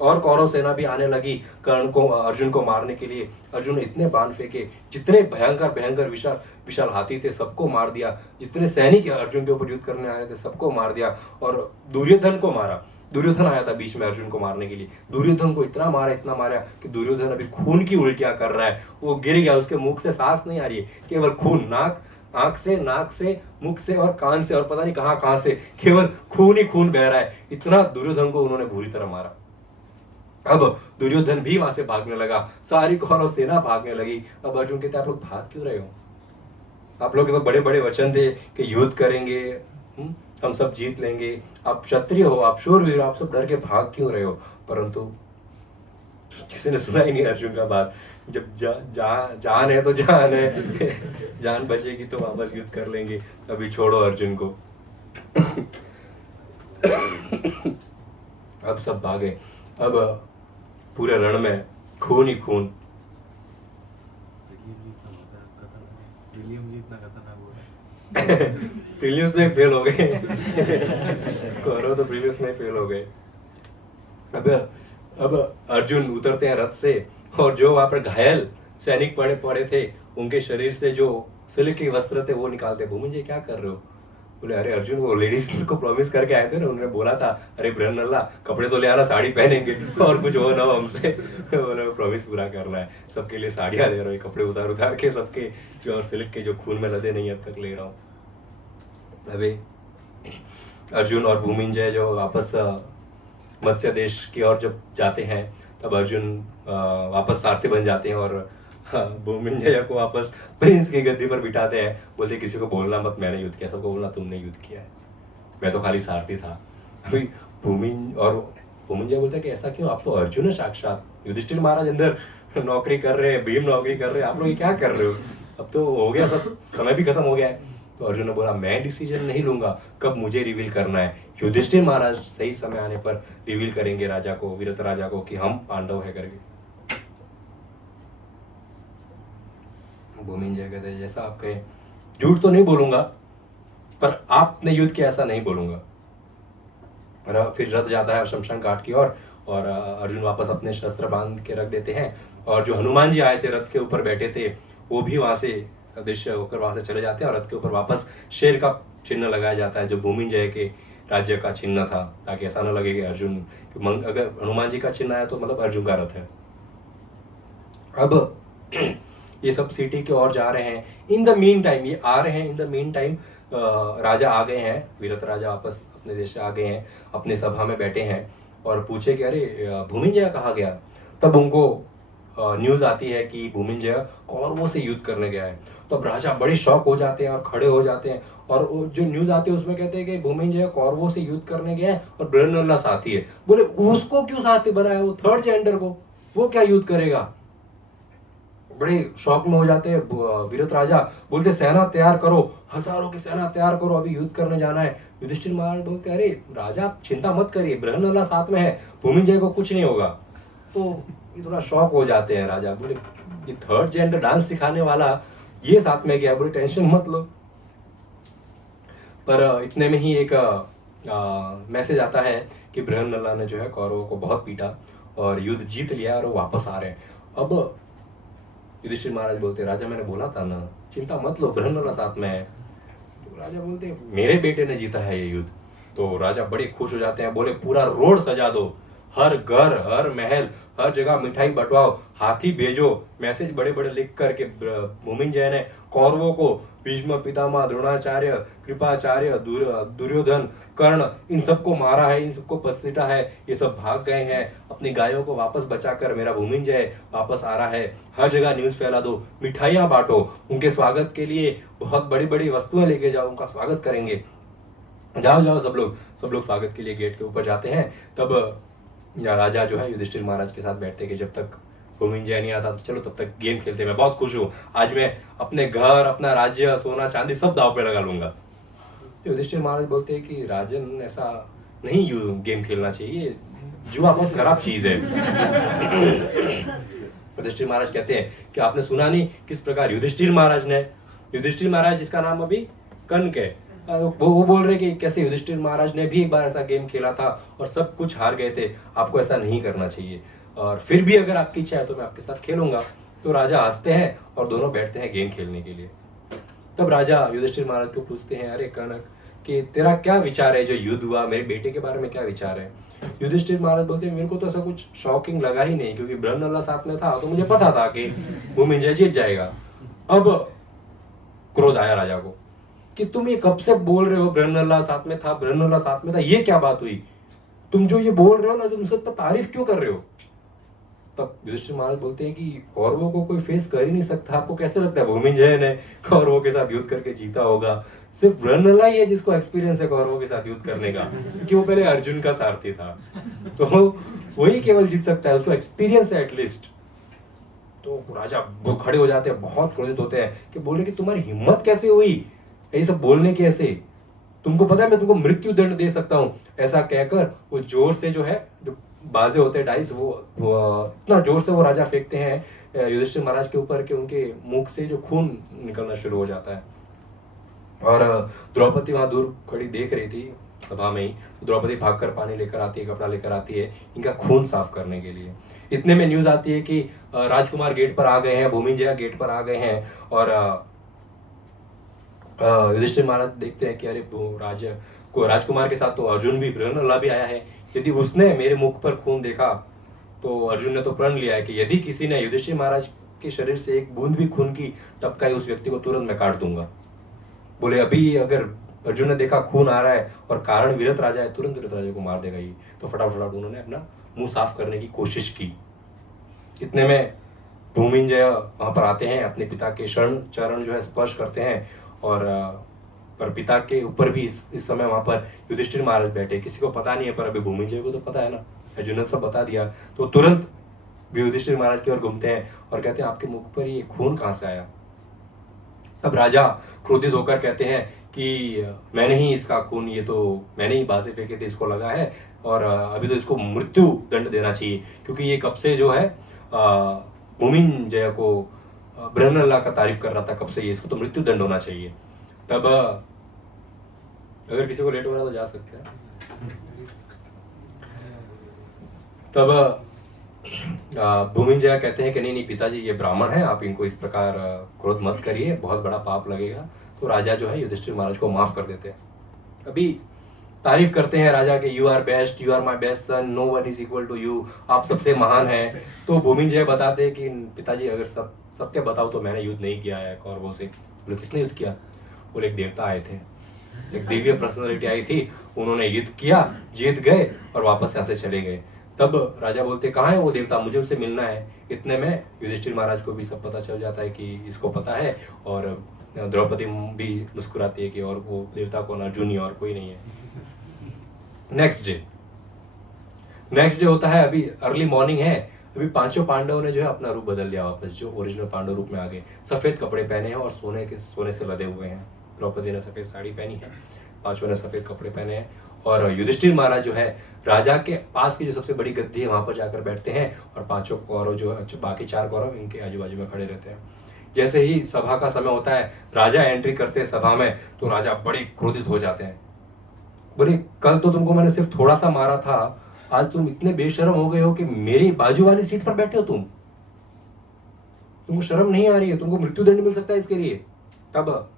और कौरव सेना भी आने लगी कर्ण को, अर्जुन को मारने के लिए। अर्जुन ने इतने बाण फेंके, जितने भयंकर भयंकर विशाल विशाल हाथी थे सबको मार दिया, जितने सैनिक अर्जुन के ऊपर युद्ध करने आए थे सबको मार दिया, और दुर्योधन को मारा। दुर्योधन आया था बीच में अर्जुन को मारने के लिए, दुर्योधन को इतना मारा कि दुर्योधन अभी खून की उल्टियां कर रहा है, वो गिर गया, उसके मुख से सांस नहीं आ रही है, केवल खून, नाक से, मुख से और कान से और पता नहीं कहां से केवल खून ही खून बह रहा है। इतना दुर्योधन को उन्होंने बुरी तरह मारा। अब दुर्योधन भी वहां से भागने लगा, सारी कौरव सेना भागने लगी। अब अर्जुन कहते आप लोग भाग क्यों रहे हो? आप लोग के तो बड़े बड़े वचन थे कि युद्ध करेंगे, हम सब जीत लेंगे, आप क्षत्रिय हो, आप शूरवीर, आप सब डर के भाग क्यों रहे हो? परंतु किसी ने सुना ही नहीं अर्जुन का बात। जब जान है तो जान है, जान बचेगी तो वापस युद्ध कर लेंगे, अभी छोड़ो अर्जुन को। अब सब भागे, अब पूरे रण में खून ही खून। प्रीलिम्स में फेल हो गए कौरव तो प्रीलिम्स में फेल हो गए। अब अर्जुन उतरते हैं रथ से, और जो वहां पर घायल सैनिक पड़े थे उनके शरीर से जो सिल्क के वस्त्र थे वो निकालते। भूमिंजय क्या कर रहे हो? बोले अरे अर्जुन, वो लेडीज को प्रॉमिस करके आए थे ना, उन्होंने बोला था अरे ब्रह्मनल्ला कपड़े तो ले आना, साड़ी पहनेंगे और कुछ हो ना हो हमसे। उन्होंने प्रॉमिस पूरा करना है, सबके लिए साड़ियाँ ले रहा हूँ, कपड़े उतार के सबके जो और सिल्क के जो खून में लदे नहीं अब तक ले रहा हूँ। अभी अर्जुन और भूमिंजय जो वापस मत्स्य देश की ओर जब जाते हैं तब अर्जुन वापस सारथी बन जाते हैं और भूमिंजय को वापस प्रिंस की गद्दी पर बिठाते हैं। बोलते किसी को बोलना मत मैंने युद्ध किया, सबको बोलना तुमने युद्ध किया है, मैं तो खाली सारथी था। अभी भूमिंजय बोलते कि ऐसा क्यों, आप तो अर्जुन है साक्षात, युधिष्ठिर महाराज अंदर नौकरी कर रहे हैं, भीम नौकरी कर रहे हैं, आप लोग ये क्या कर रहे हो? अब तो हो गया, सब समय भी खत्म हो गया है। तो अर्जुन ने बोला मैं डिसीजन नहीं लूंगा कब मुझे रिवील करना है, युधिष्ठिर महाराज सही समय आने पर रिवील करेंगे राजा को, वीरत राजा को, कि हम पांडव है करके। भूमिंजय कहते हैं जैसा आप कहें, झूठ तो नहीं बोलूंगा पर आपने युद्ध किया ऐसा नहीं बोलूंगा। और फिर रथ जाता है शमशान घाट की ओर, और अर्जुन वापस अपने शस्त्र बांध के रख देते हैं, और जो हनुमान जी आए थे रथ के ऊपर बैठे थे वो भी वहां से अदृश्य होकर वहां से चले जाते हैं, और रथ के ऊपर वापस शेर का चिन्ह लगाया जाता है जो भूमिंजय के राज्य का चिन्ह था, ताकि ऐसा न लगे कि अर्जुन, अगर हनुमान जी का चिन्ह आया तो मतलब अर्जुन का रथ है। अब ये सब सिटी की ओर जा रहे हैं। इन द मीन टाइम ये आ रहे हैं, इन द मीन टाइम राजा आ गए हैं, वीरत राजा वापस अपने देश से आ गए हैं, अपने सभा में बैठे हैं और पूछे कि अरे भूमिंजय कहाँ गया? तब उनको न्यूज आती है कि भूमिंजय कौरवों से युद्ध करने गया है। तो अब राजा बड़े शौक हो जाते हैं और खड़े हो जाते हैं, और जो न्यूज आती है उसमें कहते हैं कि भूमिंजय कौरवों से युद्ध करने गया है और बृहन्नला साथी है। बोले उसको क्यों साथी बनाया, वो थर्ड जेंडर को, वो क्या युद्ध करेगा? बड़े शौक में हो जाते हैं वीरत राजा, बोलते सेना तैयार करो, हजारों की सेना तैयार करो, अभी युद्ध करने जाना है। युधिष्ठिर महाराज बोलते अरे राजा आप चिंता मत करिए, बृहन्नला साथ में है, भूमिंजय को कुछ नहीं होगा। तो ये थोड़ा शौक हो जाते हैं राजा, बोले ये थर्ड जेंडर डांस सिखाने वाला ये साथ में गया, बोले टेंशन मत लो। पर इतने में ही एक मैसेज आता है कि बृहन्नला ने जो है कौरवों को बहुत पीटा और युद्ध जीत लिया और वो वापस आ रहे हैं। अब युधिष्ठिर महाराज बोलते राजा मैंने बोला था ना चिंता मत लो, बृहन्नला साथ में है। तो राजा बोलते मेरे बेटे ने जीता है ये युद्ध। तो राजा बड़े खुश हो जाते हैं, बोले पूरा रोड सजा दो, हर घर हर महल हर जगह मिठाई बंटवाओ, हाथी भेजो, मैसेज बड़े बड़े लिख करके भूमिंजय ने कौरवों को भीष्म पितामह द्रोणाचार्य कृपाचार्य दुर्योधन कर्ण इन सबको मारा है, इन सबको पसीटा है, ये सब भाग गए हैं, अपनी गायों को वापस बचाकर मेरा भूमिंजय वापस आ रहा है। हर जगह न्यूज फैला दो, मिठाइयां बांटो, उनके स्वागत के लिए बहुत बड़ी बड़ी वस्तुएं लेके जाओ, उनका स्वागत करेंगे। जाओ जाओ सब लोग स्वागत के लिए गेट के ऊपर जाते हैं। तब राजा जो है युधिष्ठिर महाराज के साथ बैठते कि जब तक भूमिंजय नहीं आता तो चलो तब तक गेम खेलते, मैं बहुत खुश हूँ, आज मैं अपने घर, अपना राज्य, सोना चांदी सब दाव पे लगा लूंगा। तो युधिष्ठिर महाराज बोलते हैं कि राजन ऐसा नहीं गेम खेलना चाहिए, जुआ बहुत खराब चीज है। युधिष्ठिर महाराज कहते हैं कि आपने सुना नहीं किस प्रकार युधिष्ठिर महाराज जिसका नाम अभी कनक है, वो बोल रहे कि कैसे युधिष्ठिर महाराज ने भी एक बार ऐसा गेम खेला था और सब कुछ हार गए थे, आपको ऐसा नहीं करना चाहिए, और फिर भी अगर आपकी इच्छा है तो मैं आपके साथ खेलूंगा। तो राजा हंसते हैं और दोनों बैठते हैं गेम खेलने के लिए। तब राजा युधिष्ठिर महाराज को पूछते हैं, अरे कनक कि तेरा क्या विचार है, जो युद्ध हुआ मेरे बेटे के बारे में क्या विचार है? युधिष्ठिर महाराज बोलते हैं, मेरे को तो ऐसा कुछ शॉकिंग लगा ही नहीं, क्योंकि बृहन्नला साथ में था तो मुझे पता था कि भूमिंजय जीत जाएगा। अब क्रोध आया राजा को कि तुम ये कब से बोल रहे हो बृहन्नला साथ में था, ये क्या बात हुई? तुम जो ये बोल रहे हो ना, तुम उसका इतना तारीफ क्यों कर रहे हो? तब युधिष्ठिर महाराज बोलते हैं कि कौरवों को कोई फेस कर ही नहीं सकता, आपको कैसे लगता है भूमिंजय ने कौरवों के साथ युद्ध करके जीता होगा? सिर्फ बृहन्नला ही है जिसको एक्सपीरियंस है कौरवों के साथ युद्ध करने का, क्योंकि वो पहले अर्जुन का सारथी था, तो वही केवल जीत सकता है, उसको एक्सपीरियंस है एटलीस्ट। तो राजा वो खड़े हो जाते हैं, बहुत क्रोधित होते हैं कि बोले कि तुम्हारी हिम्मत कैसे हुई ये सब बोलने की, ऐसे तुमको पता है मैं तुमको मृत्यु दंड दे सकता हूं। ऐसा कहकर वो जोर से जो है, जो बाजे होते हैं डाइस, वो इतना जोर से वो राजा फेंकते हैं युधिष्ठिर महाराज के ऊपर कि उनके मुख से जो खून निकलना शुरू हो जाता है। और द्रौपदी वहां दूर खड़ी देख रही थी सभा में ही, तो द्रौपदी भागकर पानी लेकर आती है, कपड़ा लेकर आती है इनका खून साफ करने के लिए। इतने में न्यूज आती है कि राजकुमार गेट पर आ गए हैं, भूमिंजय गेट पर आ गए हैं, और युधिष्ठिर महाराज देखते हैं कि अरे राजकुमार के साथ तो अर्जुन भी, बृहन्नला भी आया है, यदि उसने मेरे मुख पर खून देखा तो अर्जुन ने तो प्रण लिया है कि यदि किसी ने युधिष्ठिर महाराज के शरीर से एक बूंद भी खून की टपकाई, उस व्यक्ति को तुरंत मैं काट दूंगा। बोले अभी अगर अर्जुन ने देखा खून आ रहा है और कारण विरत राजा है, तुरंत विरत राजा को मार देगा ये। तो फटाफट उन्होंने अपना मुंह साफ करने की कोशिश की। इतने में भूमिंजय वहां पर आते हैं, अपने पिता के चरण जो है स्पर्श करते हैं, और पर पिता के ऊपर भी इस समय वहां पर युधिष्ठिर महाराज बैठे, किसी को पता नहीं है, पर अभी भूमिंजय को तो पता है ना, अर्जुन ने सब बता दिया। तो तुरंत युधिष्ठिर महाराज की ओर घूमते हैं और कहते हैं आपके मुख पर ये खून कहां से आया? तब राजा क्रोधित होकर कहते हैं कि मैंने ही इसका खून, ये तो मैंने ही बाजे फेंके थे, इसको लगा है, और अभी तो इसको मृत्यु दंड देना चाहिए, क्योंकि ये कब से जो है भूमिंजय को बृहन्नला का तारीफ कर रहा था कब से, ये इसको तो मृत्यु दंड होना चाहिए। तब अगर किसी को लेट हो रहा तो जा सकते हैं। तब भूमिंजय कहते हैं कि नहीं पिताजी, ये ब्राह्मण है, आप इनको इस प्रकार क्रोध मत करिए, बहुत बड़ा पाप लगेगा। तो राजा जो है युधिष्ठिर महाराज को माफ कर देते हैं। अभी तारीफ करते हैं राजा के, you are best, you are my best son, no one is equal to you, आप सबसे महान हैं। तो भूमिंजय बताते हैं कि पिताजी अगर सत्य बताओ तो मैंने युद्ध नहीं किया है कौरवों से। बोले किसने युद्ध किया? बोले एक देवता आए थे, एक दिव्य पर्सनालिटी आई थी, उन्होंने युद्ध किया, जीत गए और वापस यहाँ से चले गए। तब राजा बोलते कहाँ है वो देवता, मुझे उससे मिलना है। इतने में युधिष्ठिर महाराज को भी सब पता चल जाता है कि इसको पता है, और द्रौपदी भी मुस्कुराती है कि और वो देवता कौन, अर्जुन ही, और कोई नहीं है। नेक्स्ट डे होता है, अभी अर्ली मॉर्निंग है, अभी पांचों पांडवों ने जो है अपना रूप बदल लिया वापस, जो ओरिजिनल पांडव रूप में आ गए। सफेद कपड़े पहने हैं और सोने से लदे हुए हैं। द्रौपदी ने सफेद साड़ी पहनी है, पांचों ने सफेद कपड़े पहने हैं, और युधिष्ठिर महाराज जो है राजा के पास की जो सबसे बड़ी गद्दी है वहां पर जाकर बैठते हैं, और पांचों कौरव जो है, बाकी चार कौरव इनके आजू बाजू में खड़े रहते हैं। जैसे ही सभा का समय होता है, राजा एंट्री करते हैं सभा में, तो राजा बड़े क्रोधित हो जाते हैं। बोले कल तो तुमको मैंने सिर्फ थोड़ा सा मारा था, आज तुम इतने बेशर्म हो गए हो कि मेरी बाजू वाली सीट पर बैठे हो तुमको शर्म नहीं आ रही है? तुमको मृत्यु दंड मिल सकता है इसके लिए। तब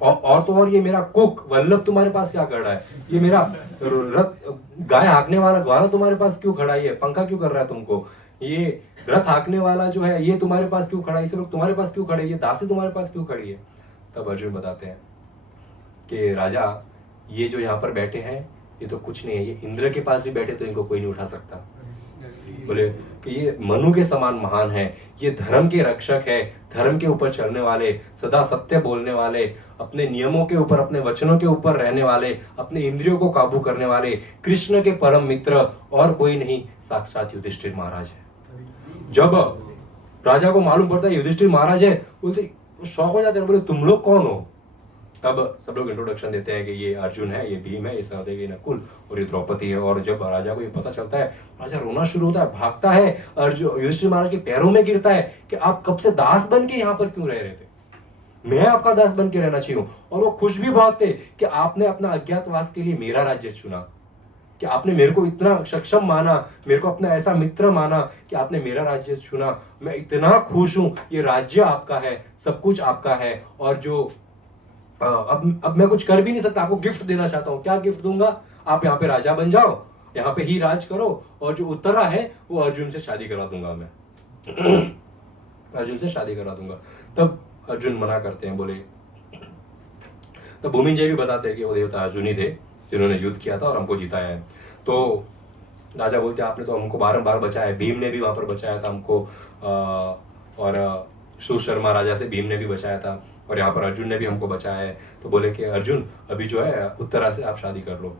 और तो और ये मेरा कुक वल्लभ तुम्हारे पास क्या कर रहा है? ये मेरा रथ गाय हाँकने वाला ग्वाला तुम्हारे पास क्यों खड़ा है? पंखा क्यों कर रहा है तुमको? ये रथ हाँकने वाला जो है ये तुम्हारे पास क्यों खड़ा है? ये लोग तुम्हारे पास क्यों खड़े? ये दासी तुम्हारे पास क्यों खड़ी है? तब अर्जुन बताते हैं कि राजा, ये जो यहाँ पर बैठे हैं ये तो कुछ नहीं है, ये इंद्र के पास भी बैठे तो इनको कोई नहीं उठा सकता, बोले कि ये मनु के समान महान है, ये धर्म के रक्षक है, धर्म के ऊपर चलने वाले, सदा सत्य बोलने वाले, अपने नियमों के ऊपर, अपने वचनों के ऊपर रहने वाले, अपने इंद्रियों को काबू करने वाले, कृष्ण के परम मित्र और कोई नहीं, साक्षात युधिष्ठिर महाराज है। जब राजा को मालूम पड़ता है युधिष्ठिर महाराज है, बोलते शौक हो जाते हैं, बोले तुम लोग कौन हो? तब सब लोग इंट्रोडक्शन देते हैं कि ये अर्जुन है, ये भीम है, ये सहदेव, ये नकुल और ये द्रौपदी है। और जब राजा को ये पता चलता है, राजा रोना शुरू होता है, भागता है, अर्जुन युधिष्ठिर महाराज के पैरों में गिरता है कि आप कब से दास बन के यहाँ पर क्यों रह रहे थे, मैं आपका दास बन के रहना चाहिए। और वो खुश भी बहुत थे कि आपने अपना अज्ञातवास के लिए मेरा राज्य चुना, कि आपने मेरे को इतना सक्षम माना, मेरे को अपना ऐसा मित्र माना कि आपने मेरा राज्य चुना। मैं इतना खुश हूं, ये राज्य आपका है, सब कुछ आपका है। और जो अब मैं कुछ कर भी नहीं सकता, आपको गिफ्ट देना चाहता हूं। क्या गिफ्ट दूंगा? आप यहाँ पे राजा बन जाओ, यहाँ पे ही राज करो, और जो उत्तरा है वो अर्जुन से शादी करा दूंगा मैं। अर्जुन से शादी करा दूंगा। तब अर्जुन मना करते हैं, बोले, तब भूमिंजय भी बताते हैं कि वो देवता अर्जुन ही थे जिन्होंने युद्ध किया था और हमको जिताया है। तो राजा बोलते आपने तो हमको बारंबार बचाया है, भीम ने भी वहां पर बचाया था हमको, और सुशर्मा राजा से भीम ने भी बचाया था, और यहाँ पर अर्जुन ने भी हमको बचाया है। तो बोले कि अर्जुन अभी जो है उत्तरा से आप शादी कर लो।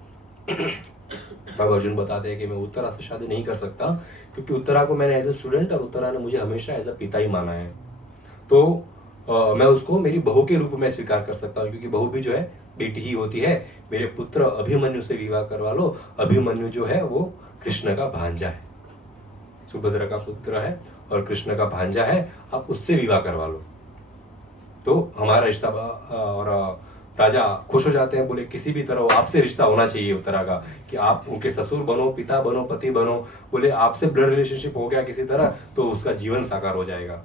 तब अर्जुन बताते हैं कि मैं उत्तरा से शादी नहीं कर सकता, क्योंकि उत्तरा को मैंने एज ए स्टूडेंट और उत्तरा ने मुझे हमेशा एज ए पिता ही माना है। तो मैं उसको मेरी बहू के रूप में स्वीकार कर सकता हूँ, क्योंकि बहू भी जो है बेटी ही होती है। मेरे पुत्र अभिमन्यु से विवाह करवा लो। अभिमन्यु जो है वो कृष्ण का भांजा है, सुभद्रा का पुत्र है और कृष्ण का भांजा है, आप उससे विवाह करवा लो। तो हमारा रिश्ता, और राजा खुश हो जाते हैं, बोले किसी भी तरह आपसे रिश्ता होना चाहिए उत्तरा का, कि आप उनके ससुर बनो, पिता बनो, पति बनो। बोले आपसे ब्लड रिलेशनशिप हो गया किसी तरह तो उसका जीवन साकार हो जाएगा।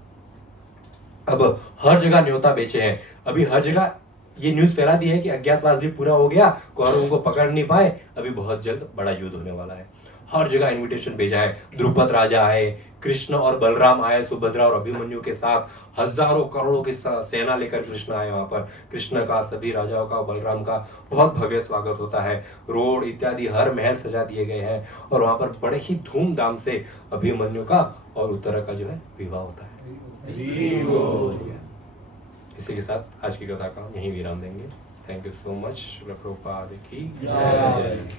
अब हर जगह न्योता बेचे हैं, अभी हर जगह ये न्यूज फैला दी है कि अज्ञातवास भी पूरा हो गया, कौरवों को पकड़ नहीं पाए, अभी बहुत जल्द बड़ा युद्ध होने वाला है। हर जगह इनविटेशन भेजा है, द्रुपद राजा आए, कृष्ण और बलराम आए, सुभद्रा और अभिमन्यु के साथ हजारों करोड़ों की सेना लेकर कृष्ण आए। वहां पर कृष्ण का, सभी राजाओं का, बलराम का बहुत भव्य स्वागत होता है। रोड इत्यादि हर महल सजा दिए गए हैं, और वहां पर बड़े ही धूमधाम से अभिमन्यु का और उत्तरा का जो है विवाह होता है। इसी के साथ आज की कथा का यहीं विराम देंगे। Thank you so much. Prabhupada की जय।